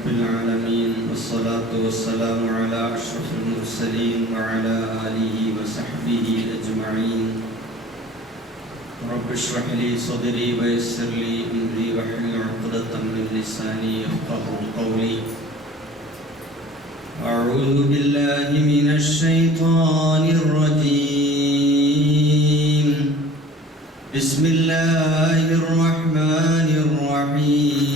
رب العالمين والصلاة والسلام على أشرف المرسلين وعلى آله وصحبه أجمعين. رب اشرح لي صدري ويسر لي أمري واحلل عقدة من لساني يفقهوا قولي. أعوذ بالله من الشيطان الرجيم. بسم الله الرحمن الرحيم.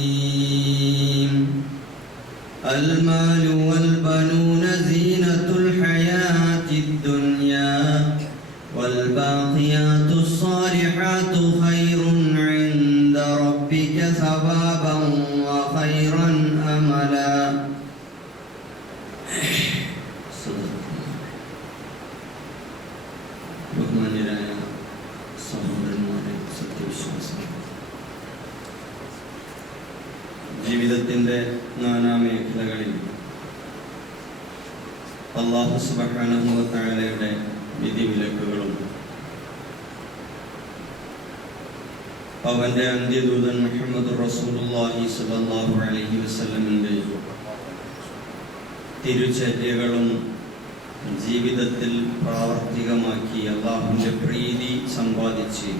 المال والبنون زينة الحياة الدنيا والباقيات الصالحات خير عند ربك ثوابا وخيرا أملا. ബഹുമാന്യരായ സഹോദരന്മാരെ, സത്യവിശ്വാസം, ജീവിതത്തിൻ്റെ നാനാമേഖലകളിൽ അല്ലാഹു സുബ്ഹാനഹു വ തആലയുടെ വിധിവിലക്കുകളും അവൻ്റെ അന്ത്യദൂതൻ മുഹമ്മദ് റസൂലുള്ളാഹി സ്വല്ലല്ലാഹു അലൈഹി വസല്ലമിൻ്റെ തിരുചര്യകളും ജീവിതത്തിൽ പ്രാവർത്തികമാക്കി അല്ലാഹുവിൻ്റെ പ്രീതി സമ്പാദിച്ച്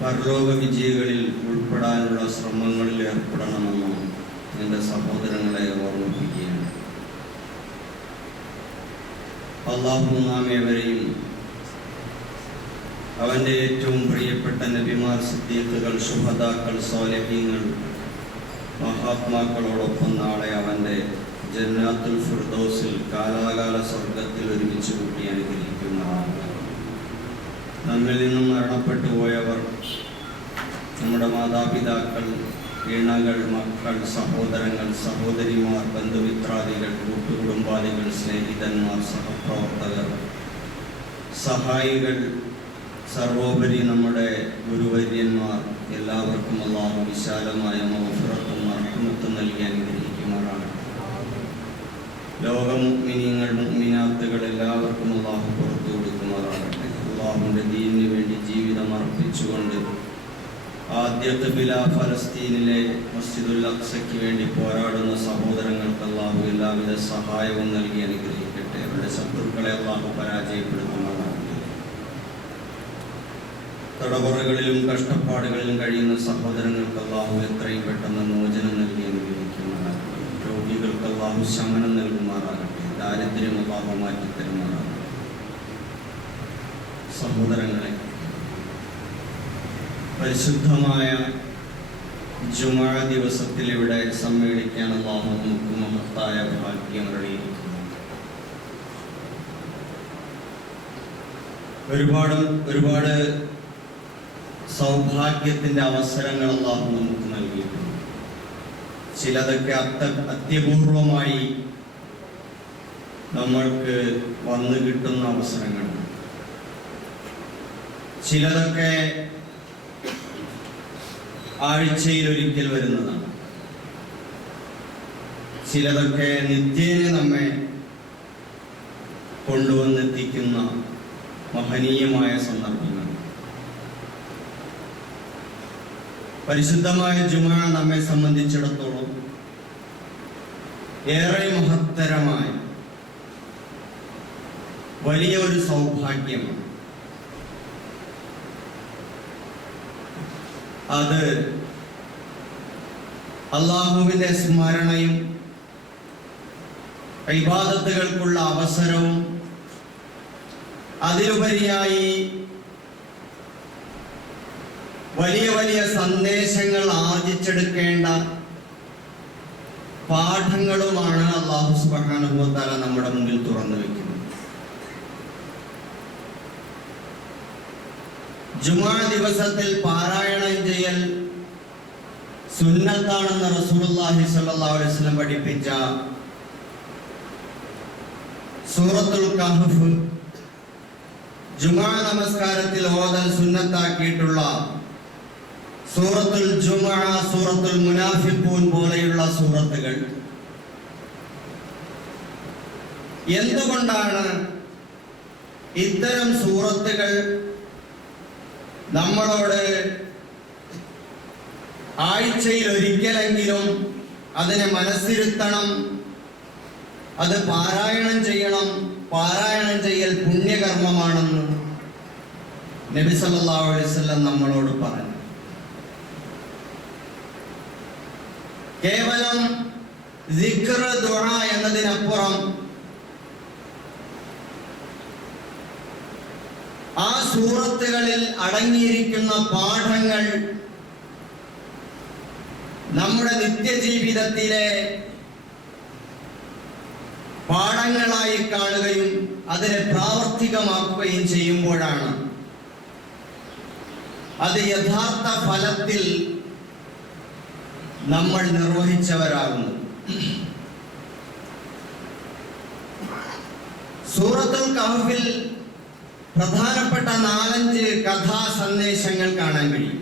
പരലോക വിജയികളിൽ ഉൾപ്പെടാനുള്ള ശ്രമങ്ങളിൽ ഏർപ്പെടണമെന്ന് എൻ്റെ സഹോദരങ്ങളെ ഓർമ്മിപ്പിക്കുകയാണ്. അല്ലാഹു നാം ഏവരെയും അവൻ്റെ ഏറ്റവും പ്രിയപ്പെട്ട നബിമാർ, സിദ്ദീഖുകൾ, ശുഹദാക്കൾ, സ്വാലിഹീങ്ങൾ, മഹാത്മാക്കളോടൊപ്പം നാളെ അവൻ്റെ ജന്നാത്തുൽ ഫിർദൗസിൽ കാലാകാല സ്വർഗത്തിൽ ഒരുമിച്ച് കൂട്ടി അനുഗ്രഹിക്കുന്നതാണ്. നമ്മിൽ നിന്നും മരണപ്പെട്ടു പോയവർ, നമ്മുടെ മാതാപിതാക്കൾ, ഇണകൾ, മക്കൾ, സഹോദരങ്ങൾ, സഹോദരിമാർ, ബന്ധുമിത്രാദികൾ, കൂട്ടുകുടുംബാദികൾ, സ്നേഹിതന്മാർ, സഹപ്രവർത്തകർ, സഹായികൾ, സർവോപരി നമ്മുടെ ഗുരുവര്യന്മാർ, എല്ലാവർക്കും അല്ലാഹു വിശാലമായ മഗ്ഫിറത്തും റഹ്മത്തും നൽകി അനുഗ്രഹിക്കുമാറാണ്. ലോക മുഅ്മിനീങ്ങൾ, മുഅ്മിനാത്തുകൾ എല്ലാവർക്കും അല്ലാഹു പുറത്തു കൊടുക്കുമാറാകട്ടെ. അല്ലാഹുവിൻ്റെ ദീനിന് വേണ്ടി ജീവിതം അർപ്പിച്ചുകൊണ്ട് ആദ്യത്തെ ഫലസ്തീനിലെ മസ്ജിദുൽ അഖ്സയ്ക്ക് വേണ്ടി പോരാടുന്ന സഹോദരങ്ങൾക്ക് അല്ലാഹു എല്ലാവിധ സഹായവും നൽകി അനുഗ്രഹിക്കട്ടെ. അവരുടെ ശത്രുക്കളെ അല്ലാഹു പരാജയപ്പെടുത്തുമാറാകട്ടെ. തടവറകളിലും കഷ്ടപ്പാടുകളിലും കഴിയുന്ന സഹോദരങ്ങൾക്ക് അല്ലാഹു എത്രയും പെട്ടെന്ന് മോചനം നൽകി അനുഗ്രഹിക്കുമാറാകട്ടെ. രോഗികൾക്ക് അല്ലാഹു ശമനം നൽകുമാറാകട്ടെ. ദാരിദ്ര്യം അല്ലാഹു മാറ്റിത്തരുമാറാകട്ടെ. സഹോദരങ്ങളെ, പരിശുദ്ധമായ ജുമുഅ ദിവസത്തിൽ ഇവിടെ സമ്മേളിക്കാൻ അല്ലാഹു നമുക്ക് മഹത്തായ ഭാഗ്യം അറിയിക്കുന്നു. ഒരുപാട് സൗഭാഗ്യത്തിൻ്റെ അവസരങ്ങൾ അല്ലാഹു നമുക്ക് നൽകിയിട്ടുണ്ട്. ചിലതൊക്കെ അത്യപൂർവമായി നമ്മൾക്ക് വന്നു കിട്ടുന്ന അവസരങ്ങൾ, ചിലതൊക്കെ ആഴ്ചയിൽ ഒരിക്കൽ വരുന്നതാണ്, ചിലതൊക്കെ നിത്യേന നമ്മെ കൊണ്ടുവന്നെത്തിക്കുന്ന മഹനീയമായ സന്ദർഭങ്ങൾ. പരിശുദ്ധമായ ജുമുഅ നമ്മെ സംബന്ധിച്ചിടത്തോളം ഏറെ മഹത്തരമായ വലിയ ഒരു സൗഭാഗ്യമാണ്. അത് അല്ലാഹുവിൻ്റെ സ്മരണയും ഇബാദത്തുകൾക്കുള്ള അവസരവും അതിലുപരിയായി വലിയ വലിയ സന്ദേശങ്ങൾ ആർജിച്ചെടുക്കേണ്ട പാഠങ്ങളുമാണ് അല്ലാഹു സുബ്ഹാനഹു വ തആല നമ്മുടെ മുന്നിൽ തുറന്നു വെക്കുന്നത്. ജുമുഅ ദിവസത്തിൽ പാരായണം ചെയ്യൽ സുന്നത്താണെന്ന് റസൂലുള്ളാഹി സ്വല്ലല്ലാഹു അലൈഹി വസല്ലം പഠിപ്പിച്ച സൂറത്തുൽ കഹ്ഫ്, ജുമുഅ നമസ്കാരത്തിൽ ഓതൽ സുന്നത്താക്കിയിട്ടുള്ള സൂറത്തുൽ ജുമുഅ, സൂറത്തുൽ മുനാഫിഖൂൻ പോലെയുള്ള സൂറത്തുകൾ എന്തുകൊണ്ടാണ് ഇത്തരം സൂറത്തുകൾ നമ്മളോട് ആഴ്ചയിൽ ഒരിക്കലെങ്കിലും അതിനെ മനസ്സിരുത്തണം, അത് പാരായണം ചെയ്യണം. പാരായണം ചെയ്യൽ പുണ്യകർമ്മമാണെന്ന് നബി സല്ലല്ലാഹു അലൈഹി വസല്ലം നമ്മളോട് പറഞ്ഞു. കേവലം ദിക്ർ, ദുആ എന്നതിനപ്പുറം ആ സൂറത്തുകളിൽ അടങ്ങിയിരിക്കുന്ന പാഠങ്ങൾ നമ്മുടെ നിത്യജീവിതത്തിലെ പാഠങ്ങളായി കാണുകയും അതിനെ പ്രാവർത്തികമാക്കുകയും ചെയ്യുമ്പോഴാണ് അത് യഥാർത്ഥ ഫലത്തിൽ നമ്മൾ നിർവഹിച്ചവരാകുന്നു. സൂറത്തുൽ കഹ്ഫിൽ പ്രധാനപ്പെട്ട 4-5 കഥാ സന്ദേശങ്ങൾ കാണാൻ കഴിയും.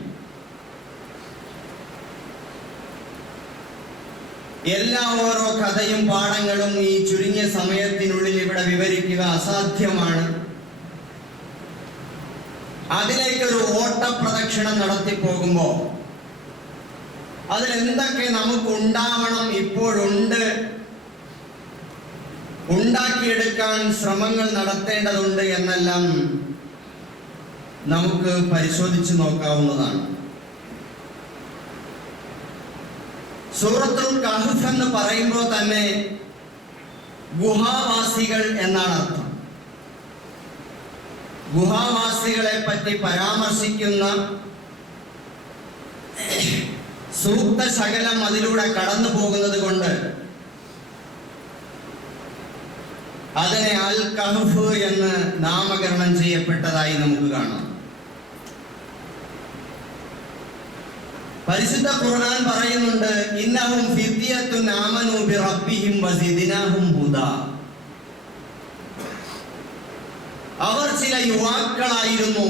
ഓരോ കഥയും പാഠങ്ങളും ഈ ചുരുങ്ങിയ സമയത്തിനുള്ളിൽ ഇവിടെ വിവരിക്കുക അസാധ്യമാണ്. അതിലേക്കൊരു ഓട്ടപ്രദക്ഷിണം നടത്തിപ്പോകുമ്പോ അതിലെന്തൊക്കെ നമുക്ക് ഉണ്ടാവണം, ഇപ്പോഴുണ്ട്, ഉണ്ടാക്കിയെടുക്കാൻ ശ്രമങ്ങൾ നടത്തേണ്ടതുണ്ട് എന്നെല്ലാം നമുക്ക് പരിശോധിച്ച് നോക്കാവുന്നതാണ്. സൂറത്തുൽ കഹ്ഫ് എന്ന് പറയുമ്പോൾ തന്നെ ഗുഹാവാസികൾ എന്നാണ് അർത്ഥം. ഗുഹാവാസികളെ പറ്റി പരാമർശിക്കുന്ന സൂക്ത ശകലം അതിലൂടെ കടന്നു പോകുന്നത് കൊണ്ട് അതിനെ അൽ കഹ്ഫ് എന്ന് നാമകരണം ചെയ്യപ്പെട്ടതായി നമുക്ക് കാണാം. പരിശുദ്ധ ഖുർആൻ പറയുന്നുണ്ട്, ഇന്നഹും ഫിത്യത്തുൻ ആമനൂ ബിറബ്ബിഹിം വസിദ്നാഹും ഹുദാ. അവർ ചില യുവാക്കളായിരുന്നു,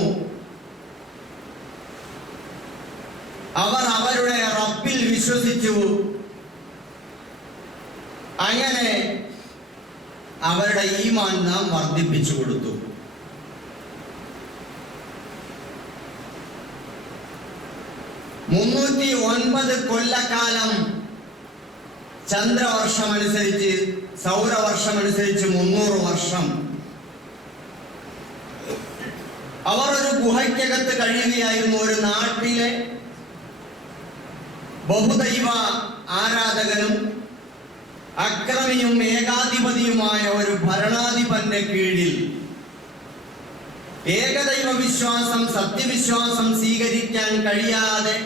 അവർ അവരുടെ റബ്ബിൽ വിശ്വസിച്ചു, അങ്ങനെ അവരുടെ ഈമാൻ നാം വർദ്ധിപ്പിച്ചു കൊടുത്തു. $309 കൊല്ലക്കാലം ചന്ദ്രവർഷമനുസരിച്ച്, സൗരവർഷമനുസരിച്ച് 300 വർഷം അവർ ഒരു ഗുഹയ്ക്കകത്ത് കഴിയുകയായിരുന്നു. ഒരു നാട്ടിലെ ബഹുദൈവ ആരാധകനും അക്രമിയും ഏകാധിപതിയുമായ ഒരു ഭരണാധിപന്റെ കീഴിൽ ഏകദൈവ വിശ്വാസം, സത്യവിശ്വാസം സ്വീകരിക്കാൻ കഴിയാതെ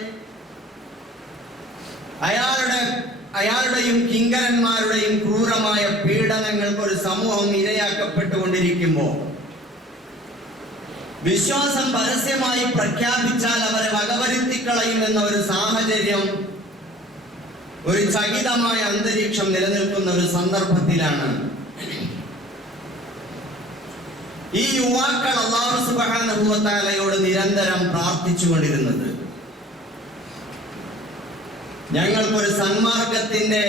അയാളുടെയും കിങ്കരന്മാരുടെയും ക്രൂരമായ പീഡനങ്ങൾക്ക് ഒരു സമൂഹം ഇരയാക്കപ്പെട്ടുകൊണ്ടിരിക്കുമ്പോൾ വിശ്വാസം പരസ്യമായി പ്രഖ്യാപിച്ചാൽ അവരെ വകവരുത്തിക്കളയുമെന്ന ഒരു സാഹചര്യം, ഒരു ചകിതമായ അന്തരീക്ഷം നിലനിൽക്കുന്ന ഒരു സന്ദർഭത്തിലാണ് ഈ യുവാക്കൾ അല്ലാഹു സുബ്ഹാനഹു വ തആലയോട് നിരന്തരം പ്രാർത്ഥിച്ചുകൊണ്ടിരുന്നത്. ഞങ്ങൾക്കൊരു സന്മാർഗത്തിന്റെ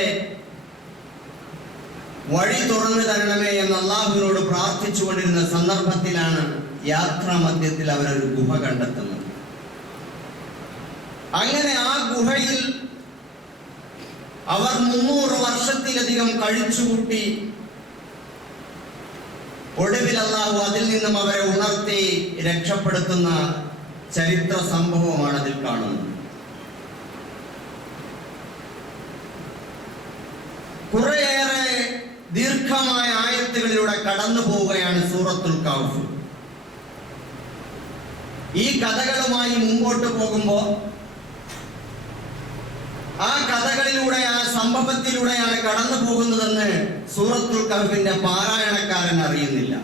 വഴി തുറന്നു തരണമേ എന്ന് അല്ലാഹുവിനോട് പ്രാർത്ഥിച്ചുകൊണ്ടിരുന്ന സന്ദർഭത്തിലാണ് യാത്രാമധ്യത്തിൽ അവരൊരു ഗുഹ കണ്ടെത്തുന്നത്. അങ്ങനെ ആ ഗുഹയിൽ അവർ 300 വർഷത്തിലധികം കഴിച്ചുകൂട്ടി. ഒടുവിൽ അല്ലാഹു അതിൽ നിന്നും അവരെ ഉണർത്തി രക്ഷപ്പെടുത്തുന്ന ചരിത്ര സംഭവമാണ് അതിൽ കാണുന്നത്. കുറേയേറെ ദീർഘമായ ആയത്തുകളിലൂടെ കടന്നു പോവുകയാണ് സൂറത്തുൽ കഹ്ഫ്. ഈ കഥകളുമായി മുമ്പോട്ട് പോകുമ്പോൾ ആ കഥകളിലൂടെ, ആ സംഭവത്തിലൂടെയാണ് കടന്നു പോകുന്നതെന്ന് സൂറത്തുൽ കഹ്ഫിന്റെ പാരായണക്കാരൻ അറിയുന്നില്ല.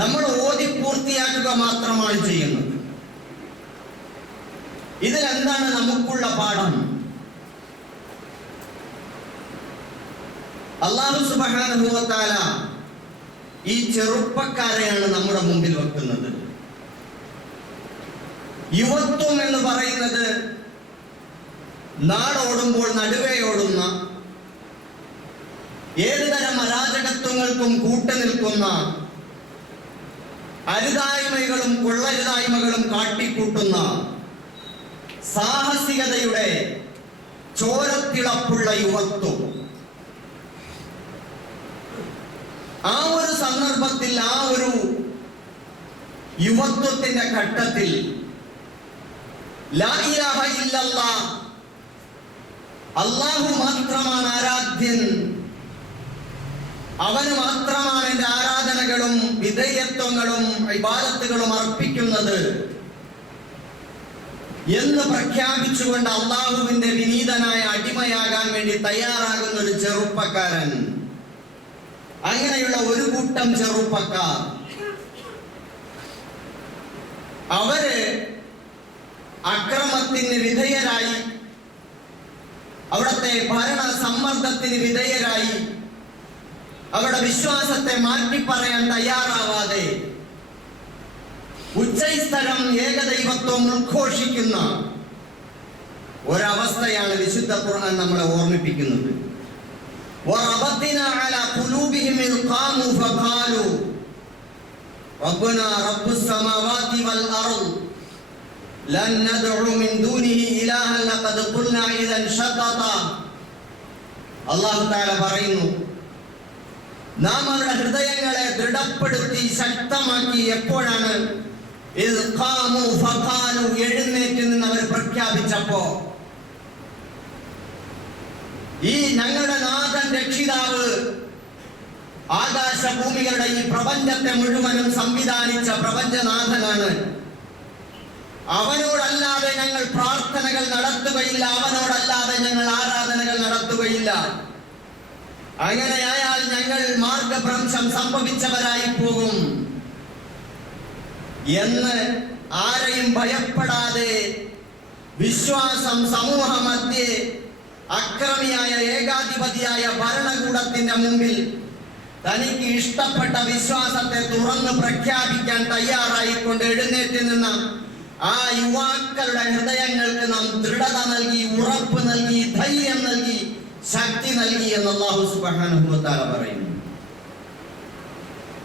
നമ്മൾ ഓതി പൂർത്തിയാക്കുക മാത്രമാണ് ചെയ്യുന്നത്. ഇതിലെന്താണ് നമുക്കുള്ള പാഠം? അല്ലാഹു സുബ്ഹാനഹു വ തആല ഈ ചെറുപ്പക്കാരെയാണ് നമ്മുടെ മുമ്പിൽ വെക്കുന്നത്. യുവത്വം എന്ന് പറയുന്നത് നാടോടുമ്പോൾ നടുവേ ഓടുന്ന, ഏതുതരം അരാജകത്വങ്ങൾക്കും കൂട്ടുനിൽക്കുന്ന, അരുതായ്മകളും കൊള്ളരുതായ്മ പോരായ്മകളും കാട്ടിക്കൂട്ടുന്ന സാഹസികതയുടെ ചോരത്തിളപ്പുള്ള യുവത്വം. ആ ഒരു സന്ദർഭത്തിൽ, ആ ഒരു യുവത്വത്തിന്റെ ഘട്ടത്തിൽ ലാ ഇലാഹ ഇല്ലല്ലാഹ്, അല്ലാഹു മാത്രമാണ് ആരാധ്യൻ, അവന് മാത്രമാണ് എൻ്റെ ആരാധനകളും വിധേയത്വങ്ങളും ഇബാദത്തുകളും അർപ്പിക്കുന്നത് എന്ന് പ്രഖ്യാപിച്ചുകൊണ്ട് അള്ളാഹുവിന്റെ വിനീതനായ അടിമയാകാൻ വേണ്ടി തയ്യാറാകുന്ന ഒരു ചെറുപ്പക്കാരൻ, അങ്ങനെയുള്ള ഒരു കൂട്ടം ചെറുപ്പക്കാർ, അവര് അക്രമത്തിന് വിധേയരായി, അവിടുത്തെ ഭരണ സമ്മർദ്ദത്തിന് വിധേയരായി, അവരുടെ വിശ്വാസത്തെ മാറ്റിപ്പറയാൻ തയ്യാറാവാതെ ഉച്ചസ്ഥലം ഏകദൈവത്വം ഉദ്ഘോഷിക്കുന്ന ഒരവസ്ഥയാണ് വിശുദ്ധ ഖുർആൻ നമ്മളെ ഓർമ്മിപ്പിക്കുന്നത്. വറബത്നാ അലാ ഖുലൂബിഹിം ഇദ് ഖാമൂ ഫഖാലൂ റബ്ബനാ റബ്ബുസ് സമാവാതി വൽ അർദ് ലൻ നദ്ഉ മിൻ ദൂനിഹി ഇലാഹൻ ലഖദ് ഖുൽനാ ഇദൻ ശതത. അല്ലാഹു തആല പറയുന്നു, നാം അവരുടെ ഹൃദയങ്ങളെ ദൃഢപ്പെടുത്തി ശക്തമാക്കി. എപ്പോഴാണ്? ഇദ് ഖാമൂ ഫഖാലൂ, എഴുന്നേറ്റ് നിന്ന് അവർ പ്രഖ്യാപിച്ചപ്പോ, ഈ ഞങ്ങളുടെ നാഥൻ രക്ഷിതാവ് ആകാശഭൂമികളുടെ ഈ പ്രപഞ്ചത്തെ മുഴുവനും സംവിധാനിച്ച പ്രപഞ്ചനാഥനാണ്, അവനോടല്ലാതെ ഞങ്ങൾ പ്രാർത്ഥനകൾ നടത്തുകയില്ല, അവനോടല്ലാതെ ഞങ്ങൾ ആരാധനകൾ നടത്തുകയില്ല. അങ്ങനെയായാൽ ഞങ്ങൾ മാർഗഭ്രംശം സംഭവിച്ചവരായി പോകും എന്ന് ആരെയും ഭയപ്പെടാതെ വിശ്വാസം സമൂഹ മധ്യേ അക്രമിയായ ഏകാധിപതിയായ ഭരണകൂടത്തിന്റെ മുമ്പിൽ തനിക്ക് ഇഷ്ടപ്പെട്ട വിശ്വാസത്തെ തുറന്ന് പ്രഖ്യാപിക്കാൻ തയ്യാറായിക്കൊണ്ട് എഴുന്നേറ്റ് നിന്ന ആ യുവാക്കളുടെ ഹൃദയങ്ങൾക്ക് നാം ദൃഢത നൽകി, ഉറപ്പ് നൽകി, ധൈര്യം നൽകി, ശക്തി നൽകി എന്ന് അല്ലാഹു സുബ്ഹാനഹു വ തആല പറയുന്നു.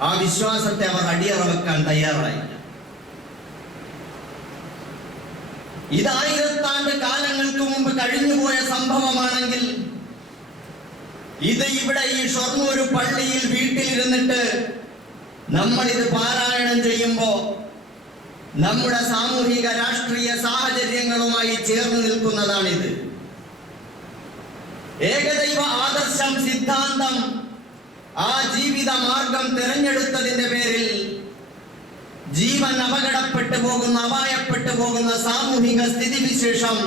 ആ വിശ്വാസത്തെ അവർ അടിയറ വെക്കാൻ തയ്യാറായി. ഇത് 1000 ആണ്ട് കാലങ്ങൾക്ക് മുമ്പ് കഴിഞ്ഞുപോയ സംഭവമാണെങ്കിൽ, ഇത് ഇവിടെ ഈ ഷൊർണൂർ പള്ളിയിൽ വീട്ടിലിരുന്നിട്ട് നമ്മൾ ഇത് പാരായണം ചെയ്യുമ്പോ നമ്മുടെ സാമൂഹിക രാഷ്ട്രീയ സാഹചര്യങ്ങളുമായി ചേർന്ന് നിൽക്കുന്നതാണിത്. ഏകദൈവ ആദർശം, സിദ്ധാന്തം, ആ ജീവിത മാർഗം തിരഞ്ഞെടുത്തതിന്റെ പേരിൽ ജീവൻ അപകടപ്പെട്ടു പോകുന്ന, അപായപ്പെട്ടു പോകുന്ന സാമൂഹിക സ്ഥിതിവിശേഷം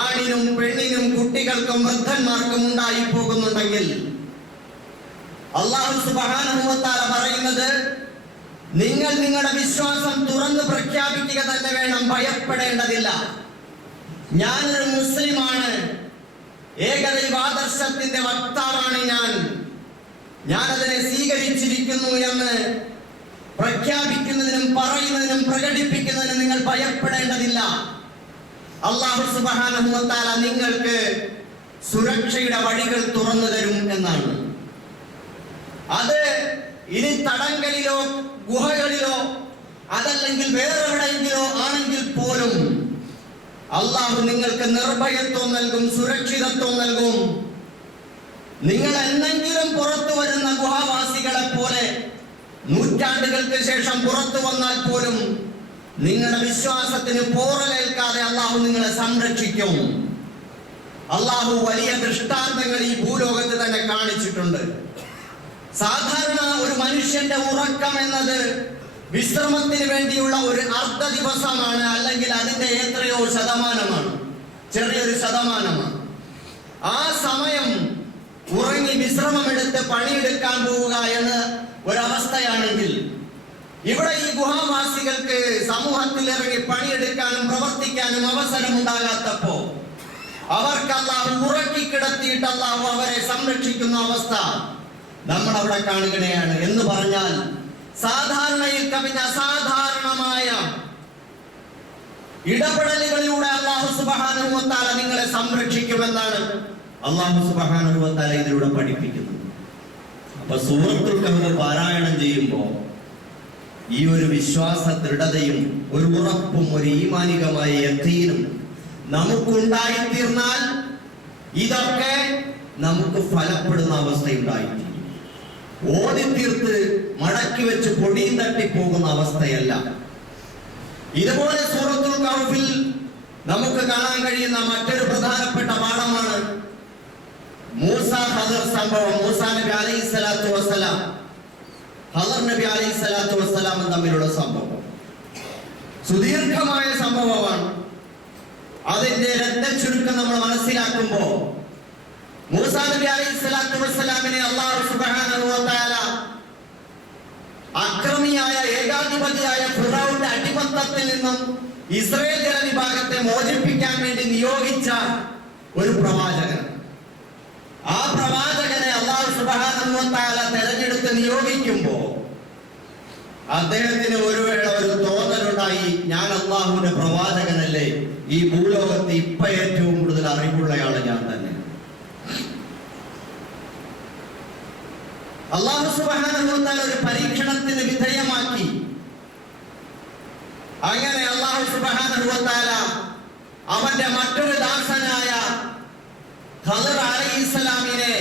ആണിനും പെണ്ണിനും കുട്ടികൾക്കും വൃദ്ധന്മാർക്കും ഉണ്ടായി പോകുന്നുണ്ടെങ്കിൽ, അല്ലാഹു സുബ്ഹാനഹു വ തആല പറയുന്നത്, നിങ്ങൾ നിങ്ങളുടെ വിശ്വാസം തുറന്ന് പ്രഖ്യാപിക്കുക തന്നെ വേണം, ഭയപ്പെടേണ്ടതില്ല. ഞാനൊരു മുസ്ലിമാണ്, ഏകദൈവാദർശത്തിന്റെ വക്താവാണ് ഞാനതിനെ സ്വീകരിച്ചിരിക്കുന്നു എന്ന് പ്രഖ്യാപിക്കുന്നതിനും പറയുന്നതിനും പ്രകടിപ്പിക്കുന്നതിനും നിങ്ങൾ ഭയപ്പെടേണ്ടതില്ല. അല്ലാഹു സുബ്ഹാനഹു വ തആല നിങ്ങൾക്ക് സുരക്ഷയുടെ വഴികൾ തുറന്നു തരും എന്നാണ്. അത് ഇനി തടങ്കലിലോ ഗുഹകളിലോ അതല്ലെങ്കിൽ വേറെവിടെയെങ്കിലോ ആണെങ്കിൽ പോലും അല്ലാഹു നിങ്ങൾക്ക് നിർഭയത്വം നൽകും, സുരക്ഷിതത്വം നൽകും. നിങ്ങൾ എന്തെങ്കിലും പുറത്തു വരുന്ന ഗുഹാവാസികളെ പോലെ നൂറ്റാണ്ടുകൾക്ക് ശേഷം പുറത്തു വന്നാൽ പോലും നിങ്ങളുടെ വിശ്വാസത്തിന് പോറലേൽക്കാതെ അല്ലാഹു നിങ്ങളെ സംരക്ഷിക്കും. അല്ലാഹു വലിയ ദൃഷ്ടാന്തങ്ങൾ ഈ ഭൂലോകത്ത് തന്നെ കാണിച്ചിട്ടുണ്ട്. സാധാരണ ഒരു മനുഷ്യന്റെ ഉറക്കം എന്നത് വിശ്രമത്തിന് വേണ്ടിയുള്ള ഒരു അർദ്ധ ദിവസമാണ്, അല്ലെങ്കിൽ അതിന്റെ എത്രയോ ശതമാനമാണ്, ചെറിയൊരു ശതമാനമാണ്. ആ സമയം ഉറങ്ങി വിശ്രമമെടുത്ത് പണിയെടുക്കാൻ പോവുക എന്ന ഒരവസ്ഥയാണെങ്കിൽ, ഇവിടെ ഈ ഗുഹാവാസികൾക്ക് സമൂഹത്തിൽ ഇറങ്ങി പണിയെടുക്കാനും പ്രവർത്തിക്കാനും അവസരമുണ്ടാകാത്തപ്പോ അവർക്ക് അല്ലാഹു ഉറക്കി കിടത്തിയിട്ട് അല്ലാഹു അവരെ സംരക്ഷിക്കുന്ന അവസ്ഥ നമ്മൾ അവിടെ കാണുകയാണ്. എന്ന് പറഞ്ഞാൽ സാധാരണയിൽ കവിഞ്ഞ അസാധാരണമായ ഇടപെടലുകളിലൂടെ അല്ലാഹു സുബ്ഹാനഹു വ തആല നിങ്ങളെ സംരക്ഷിക്കുമെന്നാണ് അല്ലാഹു സുബ്ഹാനഹു വ തആല ഇതിലൂടെ പഠിപ്പിക്കുന്നത്. അപ്പൊ സൂറത്തുൽ കഹ്ഫ് പാരായണം ചെയ്യുമ്പോൾ ഈ ഒരു വിശ്വാസ ദൃഢതയും ഒരു ഉറപ്പും ഒരു ഈമാനികമായ യഖീനും നമുക്കുണ്ടായിത്തീർന്നാൽ ഇതൊക്കെ നമുക്ക് ഫലപ്പെടുന്ന അവസ്ഥയുണ്ടായിത്തീരും. ഓതിത്തീർത്ത് മടക്കി വെച്ച് പൊടിയും തട്ടി പോകുന്ന അവസ്ഥയല്ല. ഇതുപോലെ സൂറത്തുൽ കഹ്ഫിൽ നമുക്ക് കാണാൻ കഴിയുന്ന മറ്റൊരു പ്രധാനപ്പെട്ട പാഠമാണ് മൂസ ഖദർ സംഭവം. മൂസാ നബി അലൈഹിസ്സലാത്തു വസ്സലാം ഖദർ നബി അലൈഹിസ്സലാത്തു വസ്സലാമും തമ്മിലുള്ള സംഭവം സുദീർഘമായ സംഭവമാണ്. അതിന്റെ രത്നച്ചുരുക്കം നമ്മൾ മനസ്സിലാക്കുമ്പോൾ മൂസാ നബി അലൈഹിസ്സലാത്തു വസ്സലാമിനെ അല്ലാഹു സുബ്ഹാനഹു വ തആല അക്രമിയായ ഏകാധിപതിയായ ഫിറഔന്റെ അടിമത്തത്തിൽ നിന്നും ഇസ്രായേൽ ജനവിഭാഗത്തെ മോചിപ്പിക്കാൻ വേണ്ടി നിയോഗിച്ച ഒരു പ്രവാചകൻ. ആ പ്രവാചകനെ അല്ലാഹു സുബ്ഹാനഹു വ തആല തെരഞ്ഞെടുത്ത് നിയോഗിക്കുമ്പോൾ അദ്ദേഹത്തിന് ഒരു വേള ഒരു തോന്നലുണ്ടായി, ഞാൻ അല്ലാഹുവിന്റെ പ്രവാചകനല്ലേ, ഈ ഭൂലോകത്ത് ഇപ്പൊ ഏറ്റവും കൂടുതൽ അറിവുള്ളയാള് ഞാൻ തന്നെ. അല്ലാഹു സുബ്ഹാനഹു വ തആല ഒരു പരീക്ഷണത്തിന് വിധേയമാക്കി. അങ്ങനെ അല്ലാഹു സുബ്ഹാനഹു വ തആല അവന്റെ മറ്റൊരു ദാസനായ ഖദർ അലൈഹിസ്സലാമിനെ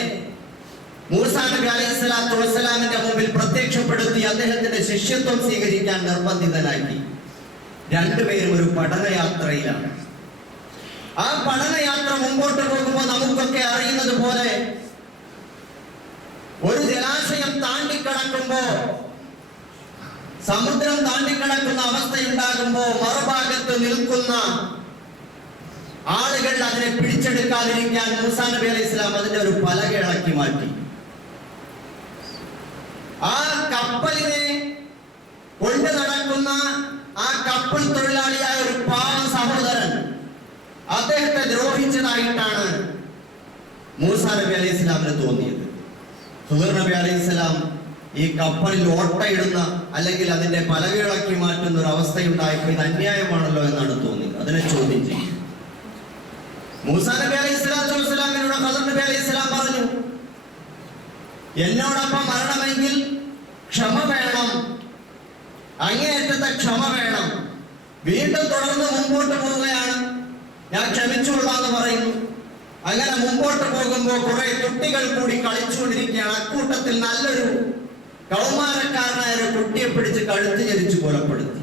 മൂസാ നബി അലൈഹിസ്സലാത്തു വസ്സലാമിന്റെ മുമ്പിൽ പ്രത്യക്ഷപ്പെടുത്തി അദ്ദേഹത്തിന്റെ ശിഷ്യത്വം സ്വീകരിക്കാൻ നിർബന്ധിതനാക്കി. രണ്ടുപേരും ഒരു പഠനയാത്രയിലാണ്. ആ പഠനയാത്ര മുമ്പോട്ട് പോകുമ്പോൾ നമുക്കൊക്കെ അറിയുന്നത് പോലെ ഒരു ജലാശയം താണ്ടിക്കടക്കുമ്പോ, സമുദ്രം താണ്ടിക്കടക്കുന്ന അവസ്ഥയുണ്ടാകുമ്പോ മറുഭാഗത്ത് നിൽക്കുന്ന ആളുകൾ അതിനെ പിടിച്ചെടുക്കാതിരിക്കാൻ മൂസാ നബി അലൈഹിസ്സലാം അതിന്റെ ഒരു പലക ഇളക്കി മാറ്റി. ആ കപ്പലിനെ കൊണ്ടു നടക്കുന്ന ആ കപ്പൽ തൊഴിലാളിയായ ഒരു പാവ സഹോദരൻ അദ്ദേഹത്തെ ദ്രോഹിച്ചതായിട്ടാണ് മൂസാ നബി അലൈഹിസ്സലാമിന് തോന്നിയത്. ഖദർ നബി അലൈഹിസ്സലാം ഈ കപ്പലിൽ ഓട്ടയിടുന്ന അല്ലെങ്കിൽ അതിന്റെ പലകയിളക്കി മാറ്റുന്ന ഒരു അവസ്ഥയുണ്ടായപ്പോൾ ഇത് അന്യായമാണല്ലോ എന്നാണ് തോന്നിയത്. അതിനെ ചോദ്യം ചെയ്യും. മൂസാ നബി അലൈഹിസ്സലാത്തു വസ്സലാമിനോട് ഖദർ നബി അലൈഹിസ്സലാം പറഞ്ഞു, എന്നോടൊപ്പം മരണമെങ്കിൽ ക്ഷമ വേണം, അങ്ങേയറ്റത്തെ ക്ഷമ വേണം. വീണ്ടും തുടർന്ന് മുമ്പോട്ട് പോവുകയാണ്. ഞാൻ ക്ഷമിച്ചുകൊള്ളാന്ന് പറയുന്നു. അങ്ങനെ മുമ്പോട്ട് പോകുമ്പോൾ കുറെ കുട്ടികൾ കൂടി കളിച്ചുകൊണ്ടിരിക്കുകയാണ്. അക്കൂട്ടത്തിൽ നല്ലൊരു കൗമാരക്കാരനായ ഒരു കുട്ടിയെ പിടിച്ച് കഴുത്ത് ഞെരിച്ച് കൊലപ്പെടുത്തി.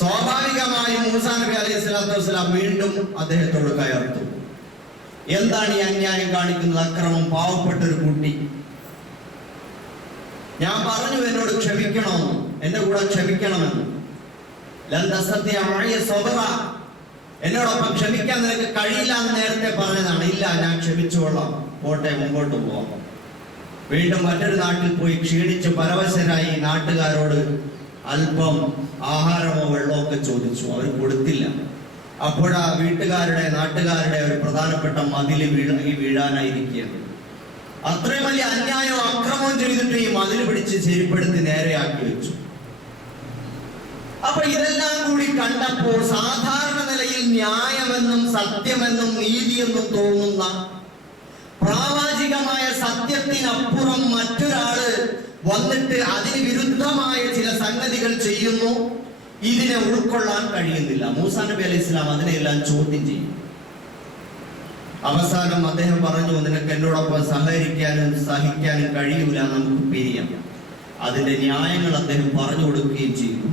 സ്വാഭാവികമായും മൂസാ നബി അലൈഹിസ്സലാത്തു വസ്സലാം വീണ്ടും അദ്ദേഹത്തോട് കയർത്തു. എന്താണ് ഈ അന്യായം കാണിക്കുന്നത്? അക്രമം, പാവപ്പെട്ട ഒരു കുട്ടി. ഞാൻ പറഞ്ഞു എന്നോട് ക്ഷമിക്കണമെന്ന്, എന്റെ കൂടെ ക്ഷമിക്കണമെന്ന്. എന്നോടൊപ്പം ക്ഷമിക്കാൻ നിനക്ക് കഴിയില്ല എന്ന് നേരത്തെ പറഞ്ഞതാണ്. ഇല്ല, ഞാൻ ക്ഷമിച്ചുകൊള്ളാം, പോട്ടെ, മുമ്പോട്ട് പോവാം. വീണ്ടും മറ്റൊരു നാട്ടിൽ പോയി ക്ഷീണിച്ച് പരവശരായി നാട്ടുകാരോട് അല്പം ആഹാരമോ വെള്ളമോ ഒക്കെ ചോദിച്ചു. അവർ കൊടുത്തില്ല. അപ്പോഴാ നാട്ടുകാരുടെ ഒരു പ്രധാനപ്പെട്ട മതിൽ വീഴാനായിരിക്കുകയാണ്. അത്രയും വലിയ അന്യായവും അക്രമവും ചെയ്തിട്ട് ഈ മതിൽ പിടിച്ച് ശരിപ്പെടുത്തി നേരെയാക്കി വെച്ചു. അപ്പൊ ഇതെല്ലാം കൂടി കണ്ടപ്പോൾ സാധാരണ നിലയിൽ ന്യായമെന്നും സത്യമെന്നും നീതിയെന്നും തോന്നുന്ന പ്രാവാചികമായ സത്യത്തിനപ്പുറം മറ്റൊരാള് വന്നിട്ട് അതിന് വിരുദ്ധമായ ചില സംഗതികൾ ചെയ്യുന്നു. ഇതിനെ ഉൾക്കൊള്ളാൻ കഴിയുന്നില്ല. മൂസാ നബി അലൈഹിസ്സലാം അതിനെല്ലാം ചോദ്യം ചെയ്യും. അവസാനം അദ്ദേഹം പറഞ്ഞു, നിനക്ക് എന്നോടൊപ്പം സഹകരിക്കാനും സഹിക്കാനും കഴിയൂല, നമുക്ക് പിരിയാം. അതിന്റെ ന്യായങ്ങൾ അദ്ദേഹം പറഞ്ഞു കൊടുക്കുകയും ചെയ്തു.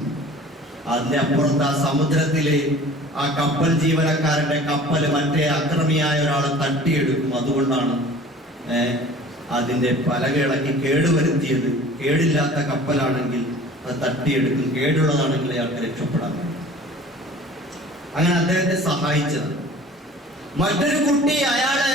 അതിന്റെ അപ്പുറത്ത് ആ സമുദ്രത്തിലെ ആ കപ്പൽ ജീവനക്കാരന്റെ കപ്പൽ മറ്റേ അക്രമിയായ ഒരാളെ തട്ടിയെടുക്കും. അതുകൊണ്ടാണ് അതിന്റെ പലക ഇളക്കി കേടുവരുത്തിയത്. കേടില്ലാത്ത കപ്പലാണെങ്കിൽ അത് തട്ടിയെടുക്കും, കേടുള്ളതാണെങ്കിൽ അയാൾക്ക് രക്ഷപ്പെടാൻ കഴിയും. അങ്ങനെ അദ്ദേഹത്തെ സഹായിച്ചത്. മറ്റൊരു കുട്ടി, അയാള്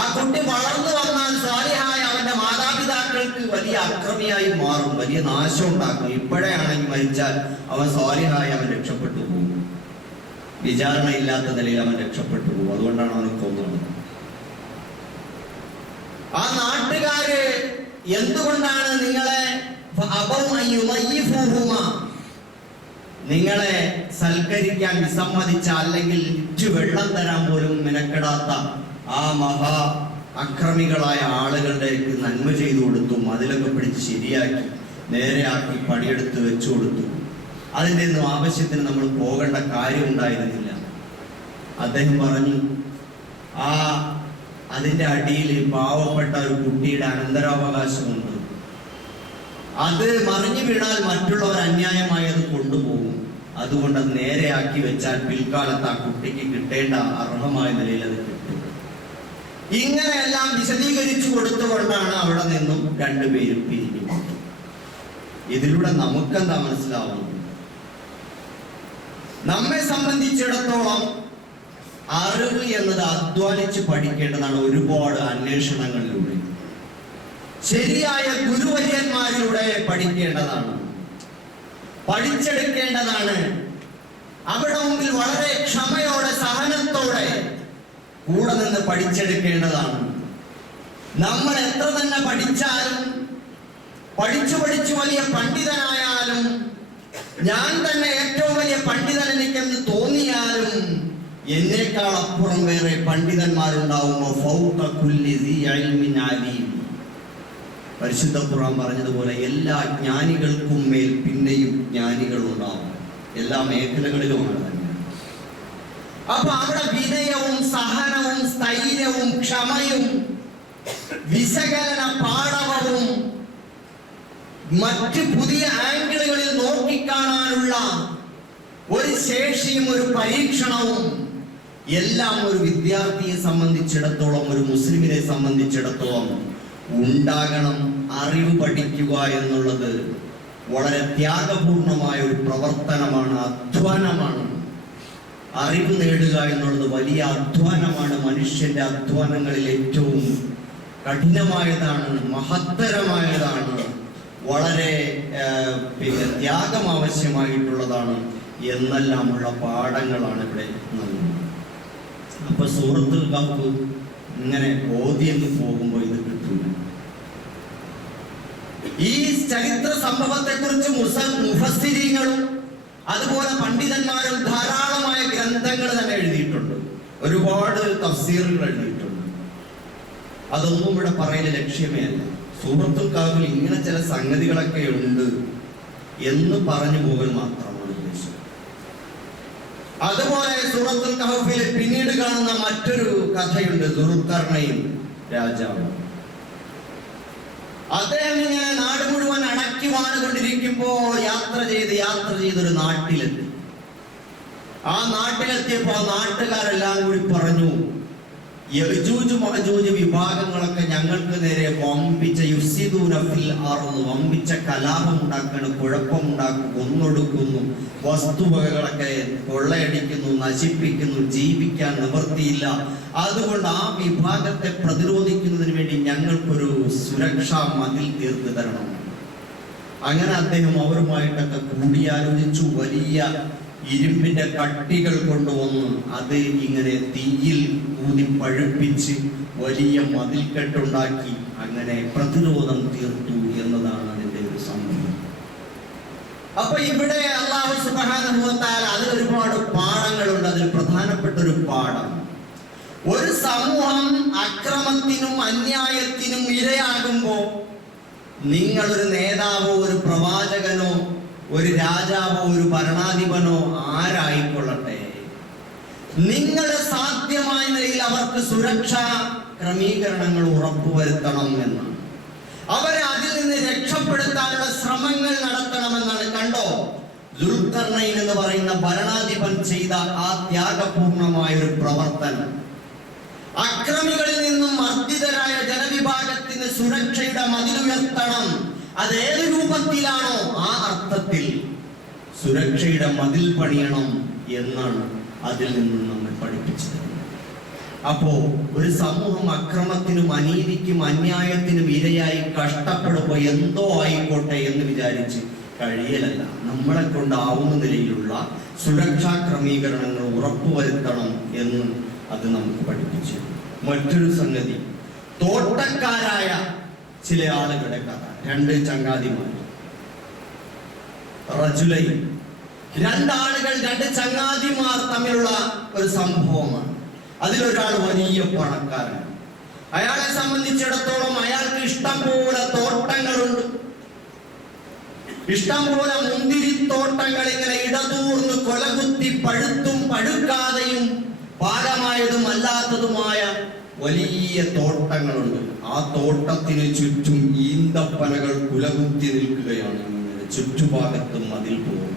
ആ കുട്ടി വളർന്നു വന്നാൽ സ്വാലിഹായ അവന്റെ മാതാപിതാക്കൾക്ക് വലിയ അക്രമിയായി മാറും, വലിയ നാശം ഉണ്ടാക്കും. ഇപ്പോഴേ ആണെങ്കിൽ മരിച്ചാൽ അവൻ സ്വാലിഹായി അവൻ രക്ഷപ്പെട്ടു പോകും. വിചാരണയില്ലാത്ത നിലയിൽ അവൻ രക്ഷപ്പെട്ടു പോകും. അതുകൊണ്ടാണ് അവന് തോന്നുന്നത്. ആ നാട്ടുകാര് എന്തുകൊണ്ടാണ് നിങ്ങളെ സൽക്കരിക്കാൻ വിസമ്മതിച്ച, അല്ലെങ്കിൽ വെള്ളം തരാൻ പോലും മെനക്കെടാത്ത ആ അക്രമികളായ ആളുകളുടെ നന്മ ചെയ്തു കൊടുത്തു, അതിലൊക്കെ പിടിച്ച് ശരിയാക്കി നേരെയാക്കി പണിയെടുത്ത് വെച്ചു കൊടുത്തു. അതിൻ്റെ ഒന്നും ആവശ്യത്തിന് നമ്മൾ പോകേണ്ട കാര്യം ഉണ്ടായിരുന്നില്ല. അദ്ദേഹം പറഞ്ഞു, അതിൻ്റെ അടിയിൽ പാവപ്പെട്ട ഒരു കുട്ടിയുടെ അനന്തരാവകാശമുണ്ട്. അത് മറിഞ്ഞു വീണാൽ മറ്റുള്ളവർ അന്യായമായി അത് കൊണ്ടുപോകും. അതുകൊണ്ട് അത് നേരെയാക്കി വെച്ചാൽ പിൽക്കാലത്ത് ആ കുട്ടിക്ക് കിട്ടേണ്ട അർഹമായ നിലയിൽ അത് കിട്ടും. ഇങ്ങനെയെല്ലാം വിശദീകരിച്ചു കൊടുത്തുകൊണ്ടാണ് അവിടെ നിന്നും രണ്ടുപേരും പിരിഞ്ഞു. ഇതിലൂടെ നമുക്കെന്താ മനസ്സിലാവുന്നത്? നമ്മെ സംബന്ധിച്ചിടത്തോളം അറിവ് എന്നത് അധ്വാനിച്ച് പഠിക്കേണ്ടതാണ്. ഒരുപാട് അന്വേഷണങ്ങളിലൂടെ, ശരിയായ ഗുരുവര്യന്മാരിലൂടെ പഠിക്കേണ്ടതാണ്, പഠിച്ചെടുക്കേണ്ടതാണ്. അവിടെ മുമ്പിൽ വളരെ ക്ഷമയോടെ സഹനത്തോടെ കൂടെ നിന്ന് പഠിച്ചെടുക്കേണ്ടതാണ്. നമ്മൾ എത്ര തന്നെ പഠിച്ചാലും, പഠിച്ചു വലിയ പണ്ഡിതനായാലും, ഞാൻ തന്നെ ഏറ്റവും വലിയ പണ്ഡിതൻ എനിക്കെന്ന് തോന്നിയാലും എന്നേക്കാൾ അപ്പുറം വേറെ പണ്ഡിതന്മാരുണ്ടാവുമ്പോൾ പരിശുദ്ധ ഖുർആൻ പറഞ്ഞതുപോലെ എല്ലാ ജ്ഞാനികൾക്കും മേൽ പിന്നെയും ജ്ഞാനികൾ ഉണ്ടാവും. എല്ലാ മേഖലകളിലുമാണ് തന്നെ. അപ്പൊ അവിടെ വിനയവും സഹനവും സ്ഥൈര്യവും ക്ഷമയും വിശകലന പാടവവും മറ്റ് പുതിയ ആംഗിളുകളിൽ നോക്കിക്കാണാനുള്ള ഒരു ശേഷിയും ഒരു പരീക്ഷണവും എല്ലാം ഒരു വിദ്യാർത്ഥിയെ സംബന്ധിച്ചിടത്തോളം, ഒരു മുസ്ലിമിനെ സംബന്ധിച്ചിടത്തോളം ഉണ്ടാകണം. അറിവ് പഠിക്കുക എന്നുള്ളത് വളരെ ത്യാഗപൂർണമായ ഒരു പ്രവർത്തനമാണ്, അധ്വാനമാണ്. അറിവ് നേടുക എന്നുള്ളത് വലിയ അധ്വാനമാണ്. മനുഷ്യന്റെ അധ്വാനങ്ങളിൽ ഏറ്റവും കഠിനമായതാണ്, മഹത്തരമായതാണ്, വളരെ ത്യാഗം ആവശ്യമായിട്ടുള്ളതാണ് എന്നെല്ലാമുള്ള പാഠങ്ങളാണ് ഇവിടെ നൽകുന്നത്. അപ്പൊ സൂറത്തുൽ കഹ്ഫ് ഇങ്ങനെ ഓതിയെന്ന് പോകുമ്പോൾ ഇത് കിട്ടൂല. ഈ ചരിത്ര സംഭവത്തെ കുറിച്ച് മുഫസ്സിരീങ്ങളും അതുപോലെ പണ്ഡിതന്മാരും ധാരാളമായ ഗ്രന്ഥങ്ങൾ തന്നെ എഴുതിയിട്ടുണ്ട്. ഒരുപാട് തഫ്സീറുകൾ എഴുതിയിട്ടുണ്ട്. അതൊന്നും ഇവിടെ പറയുന്ന ലക്ഷ്യമേ അല്ല. സൂറത്തുൽ കഹ്ഫിൽ ഇങ്ങനെ ചില സംഗതികളൊക്കെ ഉണ്ട് എന്ന് പറഞ്ഞു പോകൽ മാത്രമാണ് ഉദ്ദേശം. അതുപോലെ സൂറത്തുൽ കഹ്ഫിൽ പിന്നീട് കാണുന്ന മറ്റൊരു കഥയുണ്ട്. ദുൽഖർനൈൻ രാജാവ്, അദ്ദേഹം ഇങ്ങനെ നാട് മുഴുവൻ അടക്കി വാണുകൊണ്ടിരിക്കുമ്പോ യാത്ര ചെയ്തൊരു നാട്ടിലെത്തി. ആ നാട്ടിലെത്തിയപ്പോ ആ നാട്ടുകാരെല്ലാം കൂടി പറഞ്ഞു, യജൂജ് മഅജൂജ് വിഭാഗങ്ങളൊക്കെ ഞങ്ങൾക്ക് നേരെ വമ്പിച്ച വമ്പിച്ച കലാപം ഉണ്ടാക്കുന്നു, കുഴപ്പമുണ്ടാക്കുന്നു, കൊന്നൊടുക്കുന്നു, വസ്തുവകകളൊക്കെ കൊള്ളയടിക്കുന്നു, നശിപ്പിക്കുന്നു, ജീവിക്കാൻ നിവൃത്തിയില്ല. അതുകൊണ്ട് ആ വിഭാഗത്തെ പ്രതിരോധിക്കുന്നതിന് വേണ്ടി ഞങ്ങൾക്കൊരു സുരക്ഷാ മതിൽ തീർത്ത് തരണം. അങ്ങനെ അദ്ദേഹം അവരുമായിട്ടൊക്കെ കൂടിയാലോചിച്ചു. വലിയ ഇരുമ്പിന്റെ കട്ടികൾ കൊണ്ടുവന്ന് അത് ഇങ്ങനെ തീയിൽ ഊതി പഴുപ്പിച്ച് വലിയ മതിൽക്കെട്ടുണ്ടാക്കി അങ്ങനെ പ്രതിരോധം തീർത്തു എന്നതാണ് അതിന്റെ ഒരു സംഭവം. അപ്പൊ ഇവിടെ അല്ലാഹു സുബ്ഹാനഹു വ തആല അതിൽ ഒരുപാട് പാഠങ്ങളുണ്ട്. അതിൽ പ്രധാനപ്പെട്ട ഒരു പാഠം, ഒരു സമൂഹം അക്രമത്തിനും അന്യായത്തിനും ഇരയാകുമ്പോ നിങ്ങളൊരു നേതാവോ ഒരു പ്രവാചകനോ ഒരു രാജാവോ ഒരു ഭരണാധിപനോ ആരായിക്കൊള്ളട്ടെ, നിങ്ങളുടെ സാധ്യമായ നിലയിൽ അവർക്ക് സുരക്ഷാ ക്രമീകരണങ്ങൾ ഉറപ്പുവരുത്തണം എന്നാണ്. അവരെ അതിൽ നിന്ന് രക്ഷപ്പെടുത്താനുള്ള ശ്രമങ്ങൾ നടത്തണമെന്നാണ്. കണ്ടോ, ദുൽഖർനൈൻ എന്ന് പറയുന്ന ഭരണാധിപൻ ചെയ്ത ആ ത്യാഗപൂർണമായ ഒരു പ്രവർത്തനം. അക്രമികളിൽ നിന്നും മർദ്ദിതരായ ജനവിഭാഗത്തിന് സുരക്ഷയുടെ മതിലുയർത്തണം. അതേത് രൂപത്തിലാണോ ആ അർത്ഥത്തിൽ സുരക്ഷയുടെ മതിൽ പണിയണം എന്നാണ് അതിൽ നിന്നും നമ്മൾ പഠിപ്പിച്ചത്. അപ്പോ ഒരു സമൂഹം അക്രമത്തിനും അനീതിക്കും അന്യായത്തിനും ഇരയായി കഷ്ടപ്പെടുമ്പോ എന്തോ ആയിക്കോട്ടെ എന്ന് വിചാരിച്ച് കഴിയലല്ല, നമ്മളെ കൊണ്ടാവുന്ന നിലയിലുള്ള സുരക്ഷാ ക്രമീകരണങ്ങൾ ഉറപ്പുവരുത്തണം എന്ന് അത് നമുക്ക് പഠിപ്പിച്ചു. മറ്റൊരു സംഗതി, തോട്ടക്കാരായ ചില ആളുകളുടെ കഥ. രണ്ട് ചങ്ങാതിമാർ, റജുലൈൻ, രണ്ടാളുകൾ, രണ്ട് ചങ്ങാതിമാർ തമ്മിലുള്ള ഒരു സംഭവമാണ്. അതിലൊരാൾ വലിയ പണക്കാരൻ, അയാളെ സംബന്ധിച്ചിടത്തോളം അയാൾക്ക് ഇഷ്ടം പോലെ തോട്ടങ്ങളുണ്ട്, ഇഷ്ടം പോലെ മുന്തിരിത്തോട്ടങ്ങൾ ഇങ്ങനെ ഇടതൂർന്ന് കൊലകുത്തി പഴുത്തും പഴുക്കാതെയും പാകമായതും അല്ലാത്തതുമായ വലിയ തോട്ടങ്ങളുണ്ട്. ആ തോട്ടത്തിന് ചുറ്റും ഈന്തപ്പനകൾ കുലകുത്തി നിൽക്കുകയാണ്. ചുറ്റുഭാഗത്തും അതിൽ പോകും.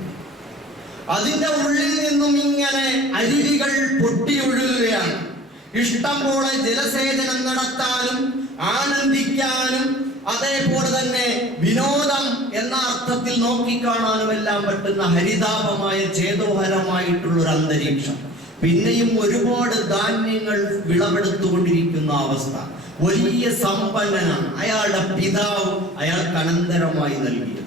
അതിന്റെ ഉള്ളിൽ നിന്നും ഇങ്ങനെ അരുവികൾ പൊട്ടിയൊഴുകുകയാണ്. ഇഷ്ടം പോലെ ജലസേചനം നടത്താനും ആനന്ദിക്കാനും അതേപോലെ തന്നെ വിനോദം എന്ന അർത്ഥത്തിൽ നോക്കിക്കാണാനും എല്ലാം പറ്റുന്ന ഹരിതാപമായ ചേതോഹരമായിട്ടുള്ള ഒരു അന്തരീക്ഷം. പിന്നെയും ഒരുപാട് ധാന്യങ്ങൾ വിളവെടുത്തുകൊണ്ടിരിക്കുന്ന അവസ്ഥ. വലിയ സമ്പന്നനാണ്. അയാളുടെ പിതാവ് അയാൾക്ക് അനന്തരമായി നൽകിയത്.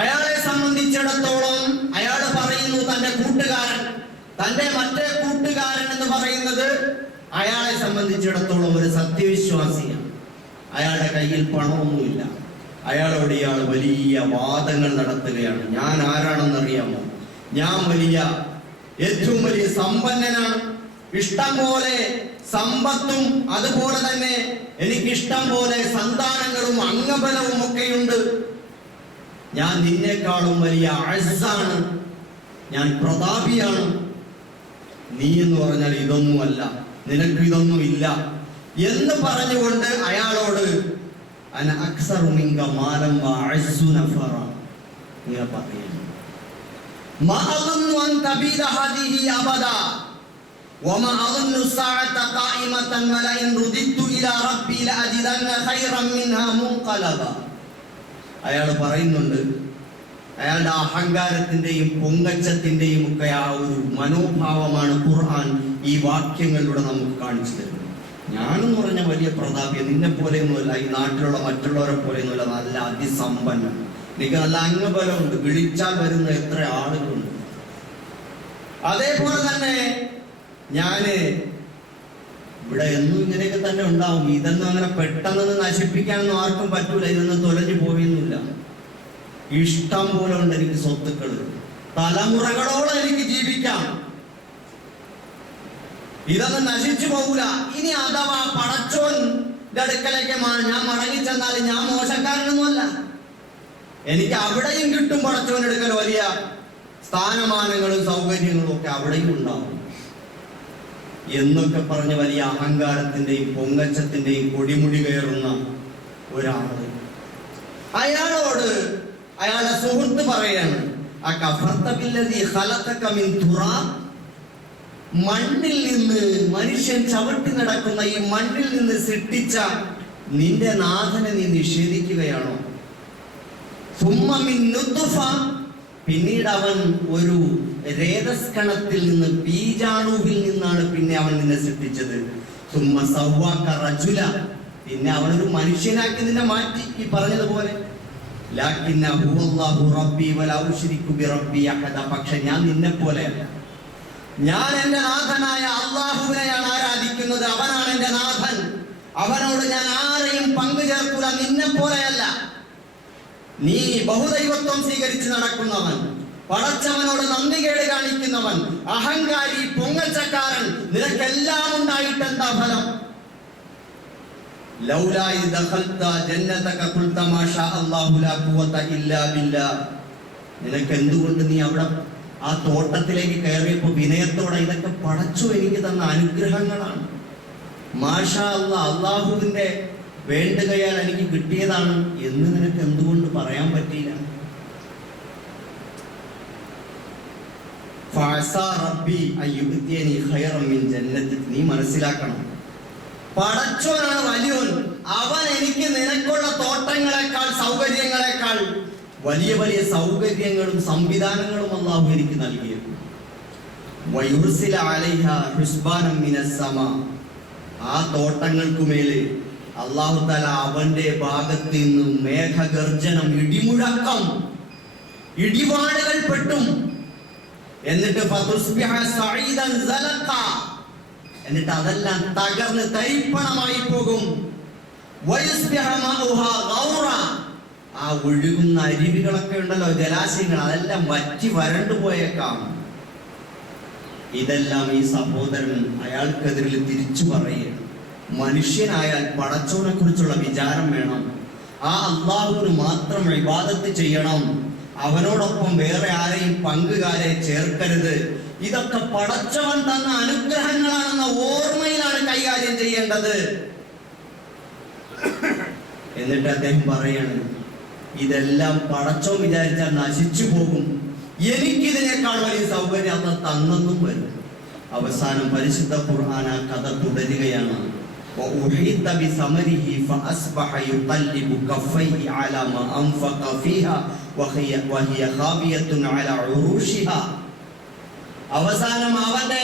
അയാളെ സംബന്ധിച്ചിടത്തോളം അയാൾ പറയുന്നു, തന്റെ കൂട്ടുകാരൻ, തന്റെ മറ്റേ കൂട്ടുകാരൻ എന്ന് പറയുന്നത് അയാളെ സംബന്ധിച്ചിടത്തോളം ഒരു സത്യവിശ്വാസിയാണ്. അയാളുടെ കയ്യിൽ പണമൊന്നുമില്ല. അയാളോട് ഇയാൾ വലിയ വാദങ്ങൾ നടത്തുകയാണ്. ഞാൻ ആരാണെന്നറിയാമോ? ഞാൻ ഏറ്റവും വലിയ സമ്പന്നനാണ്, ഇഷ്ടം പോലെ സമ്പത്തും അതുപോലെ തന്നെ എനിക്കിഷ്ടം പോലെ സന്താനങ്ങളും അംഗബലവും ഒക്കെയുണ്ട്. ഞാൻ നിന്നെക്കാളും വലിയ അഴ്സാണ്, ഞാൻ പ്രതാപിയാണ്. നീ എന്ന് പറഞ്ഞാൽ ഇതൊന്നുമല്ല, നിനക്ക് ഇതൊന്നും ഇല്ല എന്ന് പറഞ്ഞുകൊണ്ട് അയാളോട് അന അക്സറു മിൻക മാലം വഅസ്സു നഫറ ഇങ്ങനെ പറയുന്നു. മാ അظن അൻ തബീദ ഹാദിഹി അബദ വമാ അظن الساعة قائمة ولئن رددت إلى ربي لأجدن خيرا منها منقلبا. അയാൾ പറയുന്നുണ്ട്, അയാളുടെ അഹങ്കാരത്തിന്റെയും പൊങ്ങച്ചത്തിന്റെയും ഒക്കെ ആ ഒരു മനോഭാവമാണ് ഖുർആൻ ഈ വാക്യങ്ങളിലൂടെ നമുക്ക് കാണിച്ചു തരുന്നത്. ഞാനെന്ന് പറഞ്ഞ വലിയ പ്രതാപി, നിന്നെ പോലെയൊന്നുമല്ല, ഈ നാട്ടിലുള്ള മറ്റുള്ളവരെ പോലെയൊന്നുമല്ല, നല്ല അതിസമ്പന്നം, എനിക്ക് നല്ല അംഗബലമുണ്ട്, വിളിച്ചാൽ വരുന്ന എത്ര ആളുകളുണ്ട്. അതേപോലെ തന്നെ ഞാന് ഇവിടെ എന്നും ഇങ്ങനെയൊക്കെ തന്നെ ഉണ്ടാവും. ഇതൊന്നും അങ്ങനെ പെട്ടെന്ന് നശിപ്പിക്കാനൊന്നും ആർക്കും പറ്റൂല. ഇതൊന്നും തൊലഞ്ഞു പോയൊന്നുമില്ല. ഇഷ്ടം പോലെ ഉണ്ട് എനിക്ക് സ്വത്തുക്കൾ, തലമുറകളോളം എനിക്ക് ജീവിക്കാം. ഇതൊന്നും നശിച്ചു പോകൂല. ഇനി അഥവാ പടച്ചോന്റെ അടുക്കലേക്ക് ഞാൻ മടങ്ങി ചെന്നാൽ ഞാൻ മോശക്കാരനൊന്നുമല്ല, എനിക്ക് അവിടെയും കിട്ടും പടച്ചോന്റെ അടുക്കൽ വലിയ സ്ഥാനമാനങ്ങളും സൗകര്യങ്ങളും ഒക്കെ അവിടെയും ഉണ്ടാവും എന്നൊക്കെ പറഞ്ഞ് വലിയ അഹങ്കാരത്തിന്റെയും പൊങ്ങച്ചത്തിന്റെയും കൊടിമുടി കയറുന്ന ഒരാള്. അയാളോട് അയാളുടെ സുഹൃത്ത് പറയാണ്, മണ്ണിൽ നിന്ന്, മനുഷ്യൻ ചവിട്ടി നടക്കുന്ന ഈ മണ്ണിൽ നിന്ന് സൃഷ്ടിച്ച നിന്റെ നാഥനെ നീ നിഷേധിക്കുകയാണോ? പിന്നീട് അവൻ ഒരു രേതസ്കണത്തിൽ നിന്ന്, ബീജാണുവിൽ നിന്നാണ് പിന്നെ അവൻ നിന്നെ സൃഷ്ടിച്ചത്. പിന്നെ അവനൊരു മനുഷ്യനാക്കി നിന്നെ മാറ്റി. ഈ പറഞ്ഞതുപോലെ പക്ഷെ ഞാൻ നിന്നെ പോലെയല്ല. ഞാൻ എന്റെ നാഥനായ അള്ളാഹുവിനെയാണ് ആരാധിക്കുന്നത്. അവനാണ് എന്റെ നാഥൻ. അവനോട് ഞാൻ ആരെയും പങ്കു ചേർക്കൂല. നിന്നെ പോലെയല്ല. നീ ബഹുദൈവത്വം സ്വീകരിച്ച് നടക്കുന്നവൻ, പടച്ചവനോട് നന്ദികേട് കാണിക്കുന്നവൻ, അഹങ്കാരി, പൊങ്ങച്ചക്കാരൻ, നിനക്കെല്ലാം ഉണ്ടായിട്ട് എന്താ ഫലം? നിനക്ക് എന്തുകൊണ്ട് നീ അവിടെ ആ തോട്ടത്തിലേക്ക് കയറിയപ്പോ വിനയത്തോടെ ഇതൊക്കെ പടച്ചു എനിക്ക് തന്ന അനുഗ്രഹങ്ങളാണ്, മാഷാ അല്ലാ, അള്ളാഹുവിന്റെ വേണ്ടുകയാൽ എനിക്ക് കിട്ടിയതാണ് എന്ന് നിനക്ക് എന്തുകൊണ്ട് പറയാൻ പറ്റിയില്ല? നീ മനസ്സിലാക്കണം, പടച്ചോനാണ് വലിയോൻ. അവൻ എനിക്ക് നിനക്കുള്ള തോട്ടങ്ങളെക്കാൾ സൗകര്യങ്ങളെക്കാൾ വലിയ വലിയ സൗകര്യങ്ങളും സംവിധാനങ്ങളും അല്ലാഹു എനിക്ക് നൽകിയത്. ആ തോട്ടങ്ങൾക്കുമേലെ അല്ലാഹു തആല അവന്റെ ഭാഗത്ത് നിന്ന് മേഘഗർജനം, ഇടിമുഴക്കം, ഇടിവാടുകൾ പെട്ടും. എന്നിട്ട് എന്നിട്ട് അതെല്ലാം തകർന്ന് തരിപ്പണമായി പോകും. ആ ഒഴുകുന്ന അരുവികളൊക്കെ ഉണ്ടല്ലോ, ജലാശയങ്ങൾ, അതെല്ലാം വറ്റി വരണ്ടു പോയേക്കാം ഇതെല്ലാം ഈ സഹോദരൻ അയാൾക്കെതിരിൽ തിരിച്ചു പറയുകയാണ്. മനുഷ്യനായാൽ പടച്ചോനെ കുറിച്ചുള്ള വിചാരം വേണം. ആ അള്ളാഹുവിന് മാത്രം ഇബാദത്ത് ചെയ്യണം. അവനോടൊപ്പം വേറെ ആരെയും പങ്കുകാരെ ചേർക്കരുത്. ഇതൊക്കെ പടച്ചവൻ തന്ന അനുഗ്രഹങ്ങളാണെന്ന ഓർമ്മയിലാണ് കൈകാര്യം ചെയ്യേണ്ടത്. എന്നിട്ട് അദ്ദേഹം പറയാണ്, ഇതെല്ലാം പടച്ചോൻ വിചാരിച്ചാൽ നശിച്ചു പോകും, എനിക്കിതിനേക്കാൾ വലിയ സൗകര്യം അന്ന് തന്നെന്നും വരും. അവസാനം പരിശുദ്ധ ഖുർആൻ ആ കഥ തുടരുകയാണ്. وأحيط بثمره فأصبح يقلب كفيه على ما أنفق فيها وهي خاوية على عروشها. അവസാനം അവന്റെ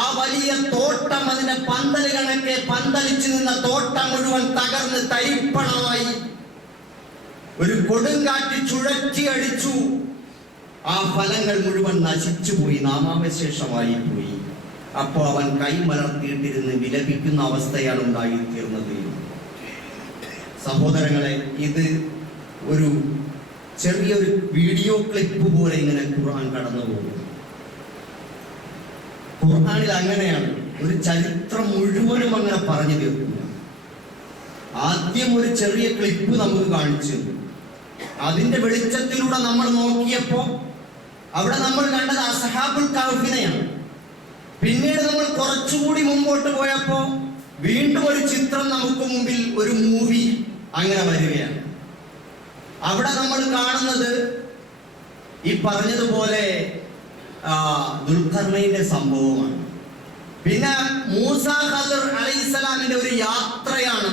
ആ വലിയ തോട്ടം, അതിന്റെ പന്തൽ കണക്കെ പന്തലിച്ചു നിന്ന തോട്ടം മുഴുവൻ തകർന്ന് തരിപ്പണമായി. ഒരു കൊടുങ്കാറ്റ് ചുഴറ്റി അടിച്ചു. ആ ഫലങ്ങൾ മുഴുവൻ നശിച്ചുപോയി, നാമാവശേഷമായി പോയി. അപ്പോ അവൻ കൈമലർത്തിയിട്ടിരുന്ന് വിലപിക്കുന്ന അവസ്ഥയാണ് ഉണ്ടായിത്തീർന്നത്. സഹോദരങ്ങളെ, ഇത് ഒരു ചെറിയൊരു വീഡിയോ ക്ലിപ്പ് പോലെ ഇങ്ങനെ ഖുർആൻ കടന്നു പോകും. ഖുർആനിൽ അങ്ങനെയാണ്, ഒരു ചരിത്രം മുഴുവനും അങ്ങനെ പറഞ്ഞു തീർക്കില്ല. ആദ്യം ഒരു ചെറിയ ക്ലിപ്പ് നമുക്ക് കാണിച്ചു, അതിന്റെ വെളിച്ചത്തിലൂടെ നമ്മൾ നോക്കിയപ്പോ അവിടെ നമ്മൾ കണ്ടത് അസ്ഹാബുൽ കഹ്ഫിനെയാണ്. പിന്നീട് നമ്മൾ കുറച്ചുകൂടി മുമ്പോട്ട് പോയപ്പോ വീണ്ടും ഒരു ചിത്രം നമുക്ക് മുമ്പിൽ, ഒരു മൂവി അങ്ങനെ വരികയാണ്. അവിടെ നമ്മൾ കാണുന്നത് ഈ പറഞ്ഞതുപോലെ ദുൽഖർനൈന്റെ സംഭവമാണ്. പിന്നെ മൂസ ഖദർ അലൈഹിസ്സലാമിന്റെ ഒരു യാത്രയാണ്.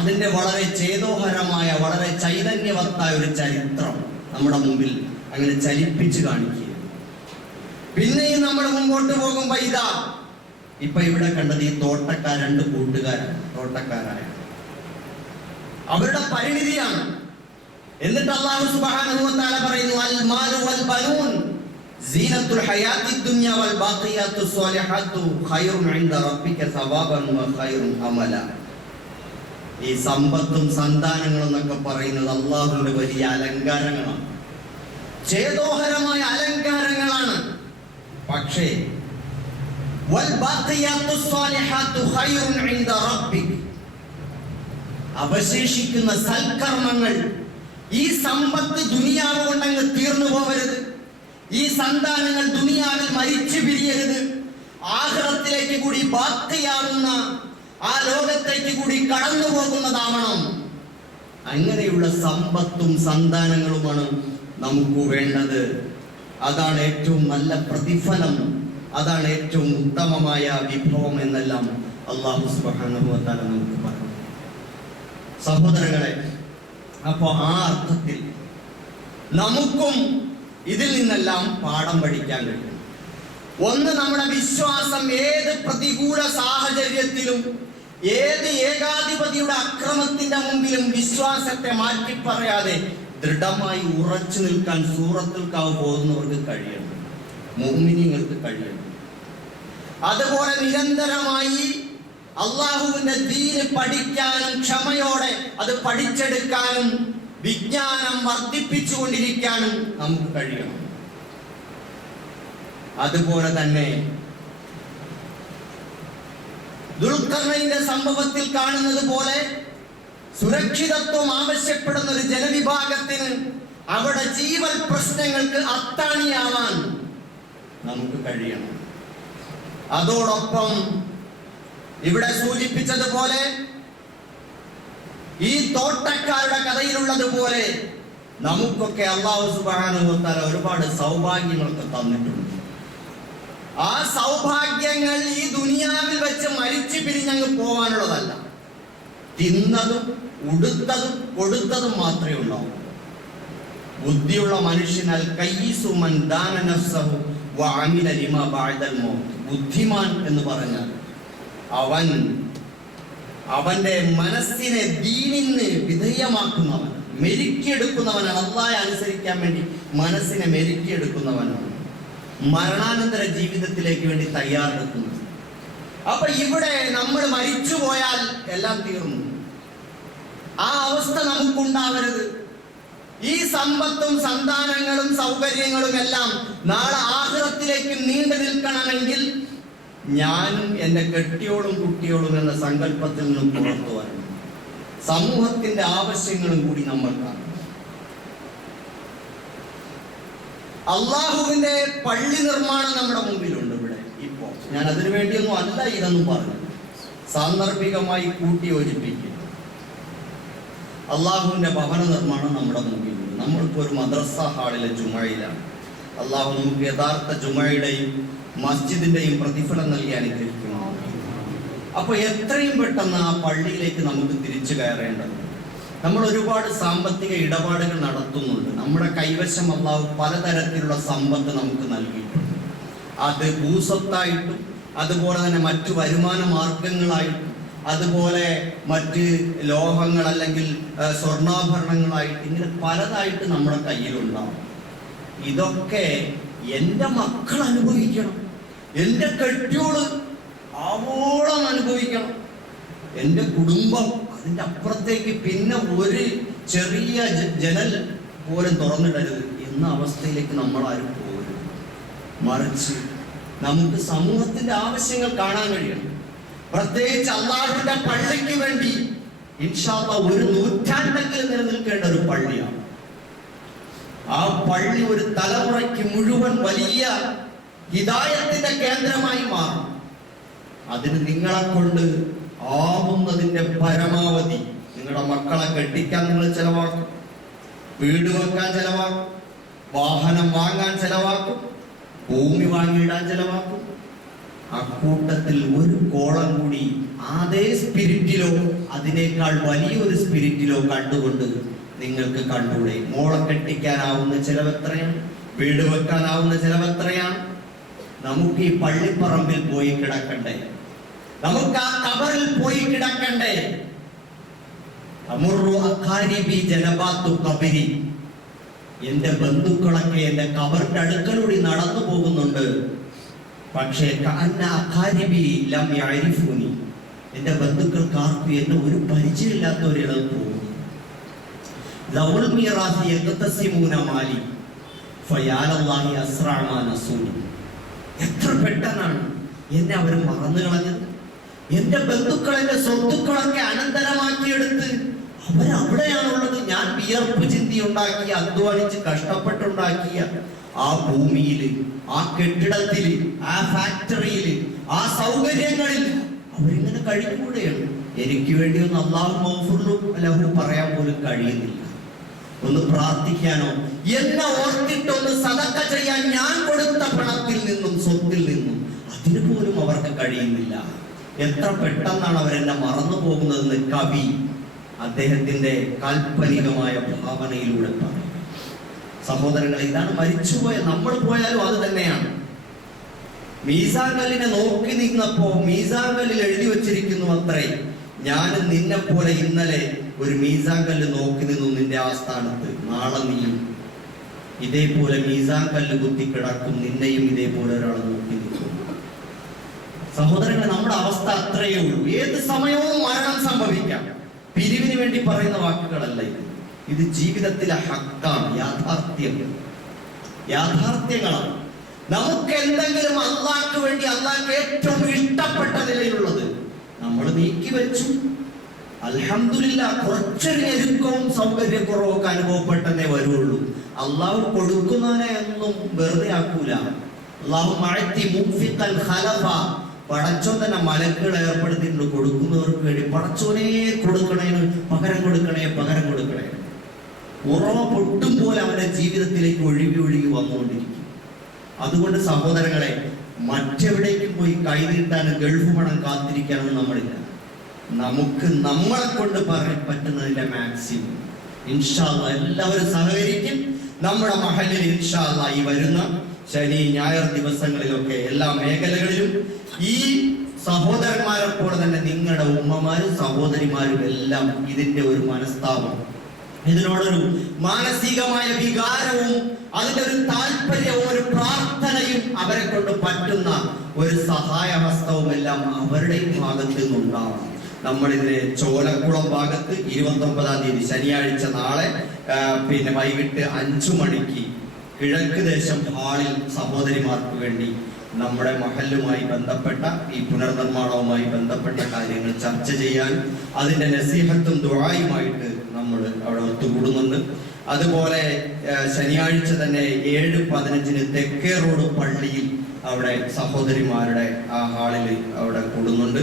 അതിന്റെ വളരെ ചേതോഹരമായ, വളരെ ചൈതന്യവത്തായ ഒരു ചരിത്രം നമ്മുടെ മുമ്പിൽ അങ്ങനെ ചലിപ്പിച്ച് കാണിക്കുക. പിന്നെയും നമ്മൾ മുമ്പോട്ട് പോകുമ്പോ ഇതാ ഇപ്പൊ ഇവിടെ കണ്ടത് ഈ തോട്ടക്കാർ, രണ്ട് കൂട്ടുകാരാണ്, തോട്ടക്കാരായ അവരുടെ പരിണിതിയാണ്. എന്നിട്ട് അല്ലാഹു സുബ്ഹാനഹു വ തആല പറയുന്നു, അൽ മാലു വൽ ബനൂൻ സീനത്തുൽ ഹയാത്തിദ് ദുനിയ വൽ ബാഖിയാത്തുസ് സ്വാലിഹാത്തു ഖൈറുൻ ഇൻദ റബ്ബിക സവാബൻ വ ഖൈറുൻ അമല. ഈ സമ്പത്തും സന്താനങ്ങളും എന്നൊക്കെ പറയുന്നത് അല്ലാഹുവിന്റെ വലിയ അലങ്കാരങ്ങളാണ്, ചേതോഹരമായ അലങ്കാരങ്ങളാണ്. പക്ഷേ വൽ ബാഖിയാത്തുസ് സ്വാലിഹാത്തു ഖൈറുൻ ഇൻദ റബ്ബിക, അവശേഷിക്കുന്ന സൽക്കർമ്മങ്ങൾ, ഈ സമ്പത്ത് ദുനിയാവ് കൊണ്ടങ്ങ് തീർന്നു പോവരുത്, ഈ സന്താനങ്ങൾ ദുനിയാവിൽ മരിച്ചു പിരിയരുത്, ആഖിറത്തിലേക്ക് കൂടി ബാക്കിയാവുന്ന ആ ലോകത്തേക്ക് കൂടി കടന്നു പോകുന്നതാവണം. അങ്ങനെയുള്ള സമ്പത്തും സന്താനങ്ങളുമാണ് നമുക്ക് വേണ്ടത്. അതാണ് ഏറ്റവും നല്ല പ്രതിഫലം, അതാണ് ഏറ്റവും ഉത്തമമായ വിഭവം എന്നെല്ലാം അല്ലാഹു സുബ്ഹാനഹു വ തആല നമുക്ക് പറഞ്ഞു. സഹോദരങ്ങളെ, അപ്പോ ആ അർത്ഥത്തിൽ നമുക്കും ഇതിൽ നിന്നെല്ലാം പാഠം പഠിക്കാൻ കഴിയും. ഒന്ന്, നമ്മുടെ വിശ്വാസം ഏത് പ്രതികൂല സാഹചര്യത്തിലും, ഏത് ഏകാധിപതിയുടെ അക്രമത്തിന്റെ മുമ്പിലും വിശ്വാസത്തെ മാറ്റിപ്പറയാതെ ദൃഢമായി ഉറച്ചു നിൽക്കാൻ സൂറത്തുൽ കഹ്ഫ് പോകുന്നവർക്ക് കഴിയണം, മുഅ്മിനീങ്ങൾക്ക് കഴിയണം. അതുപോലെ നിരന്തരമായി അള്ളാഹുവിന്റെ ദീന് പഠിക്കാനും ക്ഷമയോടെ അത് പഠിച്ചെടുക്കാനും വിജ്ഞാനം വർദ്ധിപ്പിച്ചുകൊണ്ടിരിക്കാനും നമുക്ക് കഴിയണം. അതുപോലെ തന്നെ ദുൽഖർനൈന്റെ സംഭവത്തിൽ കാണുന്നത് പോലെ സുരക്ഷിതത്വം ആവശ്യപ്പെടുന്ന ഒരു ജനവിഭാഗത്തിന് അവിടെ ജീവൽ പ്രശ്നങ്ങൾക്ക് അത്താണിയാവാൻ നമുക്ക് കഴിയണം. അതോടൊപ്പം ഇവിടെ സൂചിപ്പിച്ചതുപോലെ ഈ തോട്ടക്കാരുടെ കഥയിലുള്ളതുപോലെ നമുക്കൊക്കെ അല്ലാഹു സുബ്ഹാനഹു വ തആല ഒരുപാട് സൗഭാഗ്യങ്ങളൊക്കെ തന്നിട്ടുണ്ട്. ആ സൗഭാഗ്യങ്ങൾ ഈ ദുനിയാവിൽ വെച്ച് മരിച്ചു പിരിഞ്ഞങ്ങ് പോകാനുള്ളതല്ല. തിന്നതും ഉടുത്തതും കൊടുത്തതും മാത്രമേ ഉണ്ടാവൂ. ബുദ്ധിയുള്ള മനുഷ്യനാൽ കയ്യിസു മൻ ദാന നഫ്സഹു വ അമില ലിമാ ബഅദൽ മൗത്ത്. ബുദ്ധിമാൻ എന്ന് പറഞ്ഞാൽ അവന്റെ മനസ്സിനെ ദീനിന് വിധേയമാക്കുന്നവൻ, മെരുക്കിയെടുക്കുന്നവനാണ്. അല്ലാഹയെ അനുസരിക്കാൻ വേണ്ടി മനസ്സിനെ മെരുക്കിയെടുക്കുന്നവനാണ്, മരണാനന്തര ജീവിതത്തിലേക്ക് വേണ്ടി തയ്യാറെടുക്കുന്നത്. അപ്പൊ ഇവിടെ നമ്മൾ മരിച്ചു പോയാൽ എല്ലാം തീർന്നു. ആ അവസ്ഥ നമുക്കുണ്ടാവരുത്. ഈ സമ്പത്തും സന്താനങ്ങളും സൗകര്യങ്ങളും എല്ലാം നാളെ ആഖിറത്തിലേക്ക് നീണ്ടു നിൽക്കണമെങ്കിൽ ഞാനും എന്റെ കെട്ടിയോളും കുട്ടിയോളും എന്ന സങ്കല്പത്തിൽ നിന്നും പുറത്തു വരണം. സമൂഹത്തിന്റെ ആവശ്യങ്ങളും കൂടി നമ്മൾ കാണണം. അള്ളാഹുവിന്റെ പള്ളി നിർമ്മാണം നമ്മുടെ മുമ്പിലുണ്ട്. ഇവിടെ ഇപ്പോ ഞാൻ അതിനു വേണ്ടിയൊന്നും അല്ല ഇതൊന്നും പറഞ്ഞു, സാന്ദർഭികമായി കൂട്ടി യോജിപ്പിക്കുക. അള്ളാഹുവിന്റെ ഭവന നിർമ്മാണം നമ്മുടെ മുമ്പിലുണ്ട്. നമ്മളിപ്പോ ഒരു മദ്രസ ഹാളിലെ ജുമയിലാണ്. അള്ളാഹു നമുക്ക് യഥാർത്ഥ ജുമയുടെയും മസ്ജിദിന്റെയും പ്രതിഫലം നൽകി അനുഗ്രഹിക്കുന്നു. അപ്പൊ എത്രയും പെട്ടെന്ന് ആ പള്ളിയിലേക്ക് നമുക്ക് തിരിച്ചു കയറേണ്ടത്. നമ്മൾ ഒരുപാട് സാമ്പത്തിക ഇടപാടുകൾ നടത്തുന്നുണ്ട്. നമ്മുടെ കൈവശം അള്ളാഹു പലതരത്തിലുള്ള സമ്പത്ത് നമുക്ക് നൽകിയിട്ടുണ്ട്. അത് ഭൂസ്വത്തായിട്ടും അതുപോലെ തന്നെ മറ്റു വരുമാന മാർഗങ്ങളായിട്ടും അതുപോലെ മറ്റ് ലോഹങ്ങൾ അല്ലെങ്കിൽ സ്വർണ്ണാഭരണങ്ങളായിട്ട് ഇങ്ങനെ പലതായിട്ട് നമ്മുടെ കയ്യിലുണ്ടാവും. ഇതൊക്കെ എൻ്റെ മക്കൾ അനുഭവിക്കണം, എൻ്റെ കെട്ടിയോള് ആവോളം അനുഭവിക്കണം, എൻ്റെ കുടുംബം അതിൻ്റെ അപ്പുറത്തേക്ക് പിന്നെ ഒരു ചെറിയ ജനൽ പോലും തുറന്നിടരുത് എന്ന അവസ്ഥയിലേക്ക് നമ്മൾ ആരും പോകരുത്. മറിച്ച് നമുക്ക് സമൂഹത്തിന്റെ ആവശ്യങ്ങൾ കാണാൻ കഴിയണം. പ്രത്യേകിച്ച് അള്ളാഹുവിന്റെ പള്ളിക്ക് വേണ്ടി ഇൻഷാ അല്ലാഹ് ഒരു നൂറ്റാണ്ടെങ്കിലും നിലനിൽക്കേണ്ട ഒരു പള്ളിയാണ്. ആ പള്ളി ഒരു തലമുറയ്ക്ക് മുഴുവൻ വലിയ ഹിദായത്തിന്റെ കേന്ദ്രമായി മാറും. അതിന് നിങ്ങളെ കൊണ്ട് ആവുന്നതിന്റെ പരമാവധി നിങ്ങളുടെ മക്കളെ കെട്ടിക്കാൻ നിങ്ങൾ ചെലവാക്കും, വീട് വെക്കാൻ ചെലവാക്കും, വാഹനം വാങ്ങാൻ ചെലവാക്കും, ഭൂമി വാങ്ങിയിടാൻ ചെലവാക്കും. അക്കൂട്ടത്തിൽ ഒരു കോളം കൂടി അതേ സ്പിരിറ്റിലോ അതിനേക്കാൾ വലിയൊരു സ്പിരിറ്റിലോ കണ്ടുകൊണ്ട് നിങ്ങൾക്ക് കണ്ടൂടെ? മോളെ കെട്ടിക്കാനാവുന്ന ചെലവെത്രയാണ്? വീട് വെക്കാനാവുന്ന ചെലവെത്രയാണ്? നമുക്ക് ഈ പള്ളിപ്പറമ്പിൽ പോയി കിടക്കണ്ടേ? നമുക്ക് ആ കബറിൽ പോയി കിടക്കണ്ടേ? എന്റെ ബന്ധുക്കളൊക്കെ എന്റെ കബറിന്റെ അടുക്കലൂടെ നടന്നു പോകുന്നുണ്ട്. പക്ഷേ എന്റെ ബന്ധുക്കൾക്ക് ആർക്കും എന്നെ ഒരു പരിചയമില്ലാത്തവരിടത്ത് പോകുന്നു. എത്ര പെട്ടെന്നാണ് എന്നെ അവർ മറന്നു കളഞ്ഞത്. എന്റെ ബന്ധുക്കൾ എന്റെ സ്വത്തുക്കളൊക്കെ അനന്തരമാക്കിയെടുത്ത് അവരവിടെയാണുള്ളത്. ഞാൻ വിയർപ്പ് ചിന്തി ഉണ്ടാക്കിയ, അധ്വാനിച്ച് കഷ്ടപ്പെട്ടുണ്ടാക്കിയ ആ ഭൂമിയിൽ, ആ കെട്ടിടത്തിൽ, ആ ഫാക്ടറിയിൽ, ആ സൗകര്യങ്ങളിൽ അവരിങ്ങനെ കഴിയുകൂടെയാണ്. എനിക്ക് വേണ്ടി ഒന്ന് അല്ലാഹു മഗ്ഫിർ ലഹു പറയാൻ പോലും കഴിയുന്നില്ല. ഒന്ന് പ്രാർത്ഥിക്കാനോ എന്നെ ഓർത്തിട്ടൊന്ന് സദഖ ചെയ്യാൻ ഞാൻ കൊടുത്ത പണത്തിൽ നിന്നും സ്വത്തിൽ നിന്നും അതിന് പോലും അവർക്ക് കഴിയുന്നില്ല. എത്ര പെട്ടെന്നാണ് അവരെന്നെ മറന്നു പോകുന്നതെന്ന് കവി അദ്ദേഹത്തിന്റെ കാൽപ്പനികമായ ഭാവനയിലൂടെ പറയും. സഹോദരങ്ങളെ, ഇതാണ് മരിച്ചുപോയ നമ്മൾ പോയാലും അത് തന്നെയാണ്. മീസാൻ കല്ലിനെ നോക്കി നിന്നപ്പോ മീസാൻ കല്ലിൽ എഴുതി വച്ചിരിക്കുന്നു അത്രേ, ഞാൻ നിന്നെ പോലെ ഇന്നലെ ഒരു മീസാൻ കല്ല് നോക്കി നിന്നു നിന്റെ ആസ്ഥാനത്ത്, നാളെ നീ ഇതേപോലെ മീസാൻ കല്ല് കുത്തി കിടക്കും, നിന്നെയും ഇതേപോലെ ഒരാൾ നോക്കി നിൽക്കും. സഹോദരങ്ങളെ, നമ്മുടെ അവസ്ഥ അത്രയേ ഉള്ളൂ. ഏത് സമയവും മരണം സംഭവിക്കാം. പിരിവിന് വേണ്ടി പറയുന്ന വാക്കുകളല്ല ഇത് ജീവിതത്തിലെ ഹക്കാണ്, യാഥാർത്ഥ്യങ്ങളാണ്. നമുക്ക് എന്തെങ്കിലും അള്ളാഹ്ക്ക് വേണ്ടി, അള്ളാഹ്ക്ക് ഏറ്റവും ഇഷ്ടപ്പെട്ട നിലയിലുള്ളത് നമ്മൾ നീക്കി വെച്ചു, അൽഹംദുലില്ലാഹ്, കുറച്ചൊരു ഞെരുക്കവും സൗകര്യക്കുറവും ഒക്കെ അനുഭവപ്പെട്ടതേ വരുള്ളൂ. അള്ളാഹു കൊടുക്കുന്നവനെ ഒന്നും വെറുതെ ആക്കൂല. അള്ളാഹു മഅത്തി മുൻഫിഖൻ ഖലഫ, പടച്ചോൻ തന്നെ മലക്കുകൾ ഏർപ്പെടുത്തിയിട്ടുണ്ട് കൊടുക്കുന്നവർക്ക് വേണ്ടി. പടച്ചോനെ കൊടുക്കണേന് പകരം കൊടുക്കണേ. ഉറവ പൊട്ടും പോലെ അവന്റെ ജീവിതത്തിലേക്ക് ഒഴുകി വന്നുകൊണ്ടിരിക്കും. അതുകൊണ്ട് സഹോദരങ്ങളെ, മറ്റെവിടേക്കും പോയി കൈനീട്ടാനും ഗൾഫ് പണം കാത്തിരിക്കാനൊന്നും നമ്മളില്ല. നമുക്ക് നമ്മളെ കൊണ്ട് പറയാൻ പറ്റുന്നതിന്റെ മാക്സിമം ഇൻഷാ അല്ലാഹ് എല്ലാവരും സഹകരിക്കും. നമ്മുടെ മഹല്ലിൽ ഇൻഷാ അല്ലാഹ് ഈ വരുന്ന ശനി ഞായർ ദിവസങ്ങളിലൊക്കെ എല്ലാ മേഖലകളിലും ഈ സഹോദരന്മാരെ പോലെ തന്നെ നിങ്ങളുടെ ഉമ്മമാരും സഹോദരിമാരും എല്ലാം ഇതിന്റെ ഒരു മനസ്താപം, ഇതിനോടൊരു മാനസികമായ വികാരവും അതിന്റെ ഒരു താല്പര്യവും ഒരു പ്രാർത്ഥനയും അവരെ കൊണ്ട് പറ്റുന്ന ഒരു സഹായഹസ്തവും എല്ലാം അവരുടെയും ഭാഗത്ത് നിന്നുണ്ടാവണം. നമ്മളിതിലെ ചോലക്കുളം ഭാഗത്ത് 29-ാം തീയതി ശനിയാഴ്ച നാളെ വൈകിട്ട് 5 മണിക്ക് കിഴക്ക് ദേശം ഹാളിൽ സഹോദരിമാർക്ക് വേണ്ടി നമ്മുടെ മഹല്ലുമായി ബന്ധപ്പെട്ട ഈ പുനർനിർമ്മാണവുമായി ബന്ധപ്പെട്ട കാര്യങ്ങൾ ചർച്ച ചെയ്യാൻ അതിന്റെ നസീഹത്തും ദുആയുമായിട്ട് നമ്മൾ അവിടെ ഒത്തുകൂടുന്നുണ്ട്. അതുപോലെ ശനിയാഴ്ച തന്നെ 7:15 തെക്കേ റോഡ് പള്ളിയിൽ അവിടെ സഹോദരിമാരുടെ ആ ഹാളിൽ അവിടെ കൂടുന്നുണ്ട്.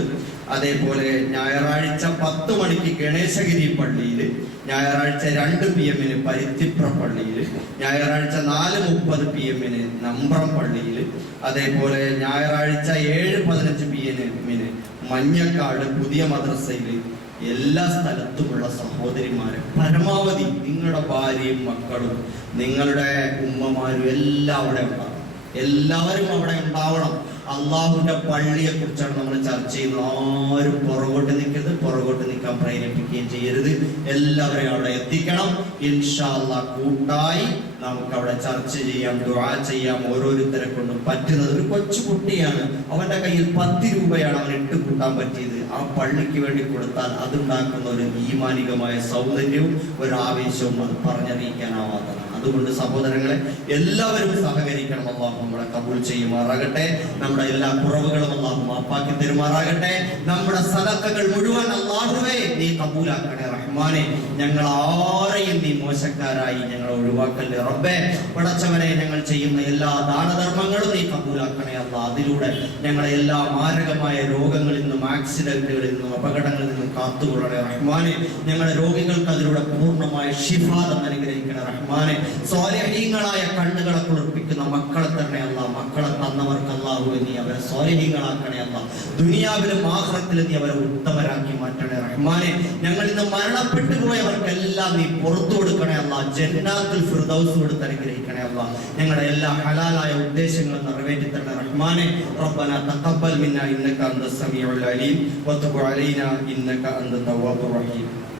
അതേപോലെ ഞായറാഴ്ച 10 മണിക്ക് ഗണേശഗിരി പള്ളിയിൽ, ഞായറാഴ്ച 2 PM പരുത്തിപ്ര പള്ളിയിൽ, ഞായറാഴ്ച 4:30 PM നമ്പ്രം പള്ളിയിൽ, അതേപോലെ ഞായറാഴ്ച 7:15 PM മഞ്ഞക്കാട് പുതിയ മദ്രസയിൽ. എല്ലാ സ്ഥലത്തുമുള്ള സഹോദരിമാരെ പരമാവധി നിങ്ങളുടെ ഭാര്യയും മക്കളും നിങ്ങളുടെ ഉമ്മമാരും എല്ലാം അവിടെ ഉണ്ടാവും. എല്ലാവരും അവിടെ ഉണ്ടാവണം. അള്ളാഹുവിന്റെ പള്ളിയെ കുറിച്ചാണ് നമ്മൾ ചർച്ച ചെയ്യുന്നത്. ആരും പുറകോട്ട് നിൽക്കരുത്, പുറകോട്ട് നിൽക്കാൻ പ്രേരിപ്പിക്കുകയും ചെയ്യരുത്. എല്ലാവരെയും അവിടെ എത്തിക്കണം. ഇൻഷാ അല്ലാഹ് കൂട്ടായി നമുക്ക് അവിടെ ചർച്ച ചെയ്യാം, ദുആ ചെയ്യാം. ഓരോരുത്തരെ കൊണ്ടും പറ്റുന്നത്. ഒരു കൊച്ചു കുട്ടിയാണ്, അവന്റെ കയ്യിൽ 10 രൂപയാണ് അവൻ ഇട്ട് കൂട്ടാൻ പറ്റിയത്. ആ പള്ളിക്ക് വേണ്ടി കൊടുത്താൽ അതുണ്ടാക്കുന്ന ഒരു ഈമാനികമായ സൗന്ദര്യവും ഒരു ആവേശവും അത് പറഞ്ഞറിയിക്കാനാവാത്തതാണ്. അതുകൊണ്ട് സഹോദരങ്ങളെ എല്ലാവരും സഹകരിക്കണം. അല്ലാഹു നമ്മളെ കബൂൽ ചെയ്യുമാറാകട്ടെ. നമ്മുടെ എല്ലാ കുറവുകളും അല്ലാഹു മാപ്പാക്കി തരുമാറാകട്ടെ. നമ്മുടെ സദഖകൾ മുഴുവൻ അല്ലാഹുവേ നീ കബൂലാക്കണേ റഹ്മാനെ. ഞങ്ങൾ ആരെയും നീ മോശക്കാരായി ഞങ്ങളെ ഒഴിവാക്കല്ലേ റബ്ബേ. പടച്ചവനെ, ഞങ്ങൾ ചെയ്യുന്ന എല്ലാ ദാനധർമ്മങ്ങളും നീ കബൂലാക്കണേ അല്ലാഹ്. അതിലൂടെ ഞങ്ങളെ എല്ലാ മാരകമായ രോഗങ്ങളിൽ നിന്നും ആക്സിഡന്റുകളിൽ നിന്നും അപകടങ്ങളിൽ നിന്നും കാത്തുകൊള്ളണേ റഹ്മാനെ. ഞങ്ങളുടെ രോഗികൾക്ക് അതിലൂടെ പൂർണ്ണമായ ശിഫാദം അനുഗ്രഹിക്കണേ റഹ്മാനെ. സ്വാലിഹീങ്ങളായ കണ്ണുകളെ കുളിർപ്പിക്കുന്ന മക്കളെ തന്നെ അല്ലാഹ്. മക്കളെ തന്നവർക്ക് അല്ലാഹുവേ നീ അവരെ സ്വാലിഹീങ്ങളാക്കണേ അല്ലാഹ്. ദുനിയാവിലും ആഖിറത്തിലും നീ അവരെ ഉത്തമരാക്കി മാറ്റണേ റഹ്മാനെ. ഞങ്ങൾ ഇന്ന് മരണപ്പെട്ടു പോയവർക്കെല്ലാം നീ പുറത്തു കൊടുക്കണേ അല്ലാഹ്. ജന്നാത്തുൽ ഫിർദൗസ് കൊടുത്ത് അനുഗ്രഹിക്കണേ അല്ലാഹ്. ഞങ്ങളുടെ എല്ലാ ഹലാലായ ഉദ്ദേശങ്ങളും നിറവേറ്റി തരണേ റഹ്മാനെ. റബ്ബനാ തഖബ്ബൽ മിന്നാ ഇന്നക അൻതസ് സമീഉൽ അലീം വതുബ് അലൈനാ ഇന്നക അൻത തവ്വാബുർ റഹീം.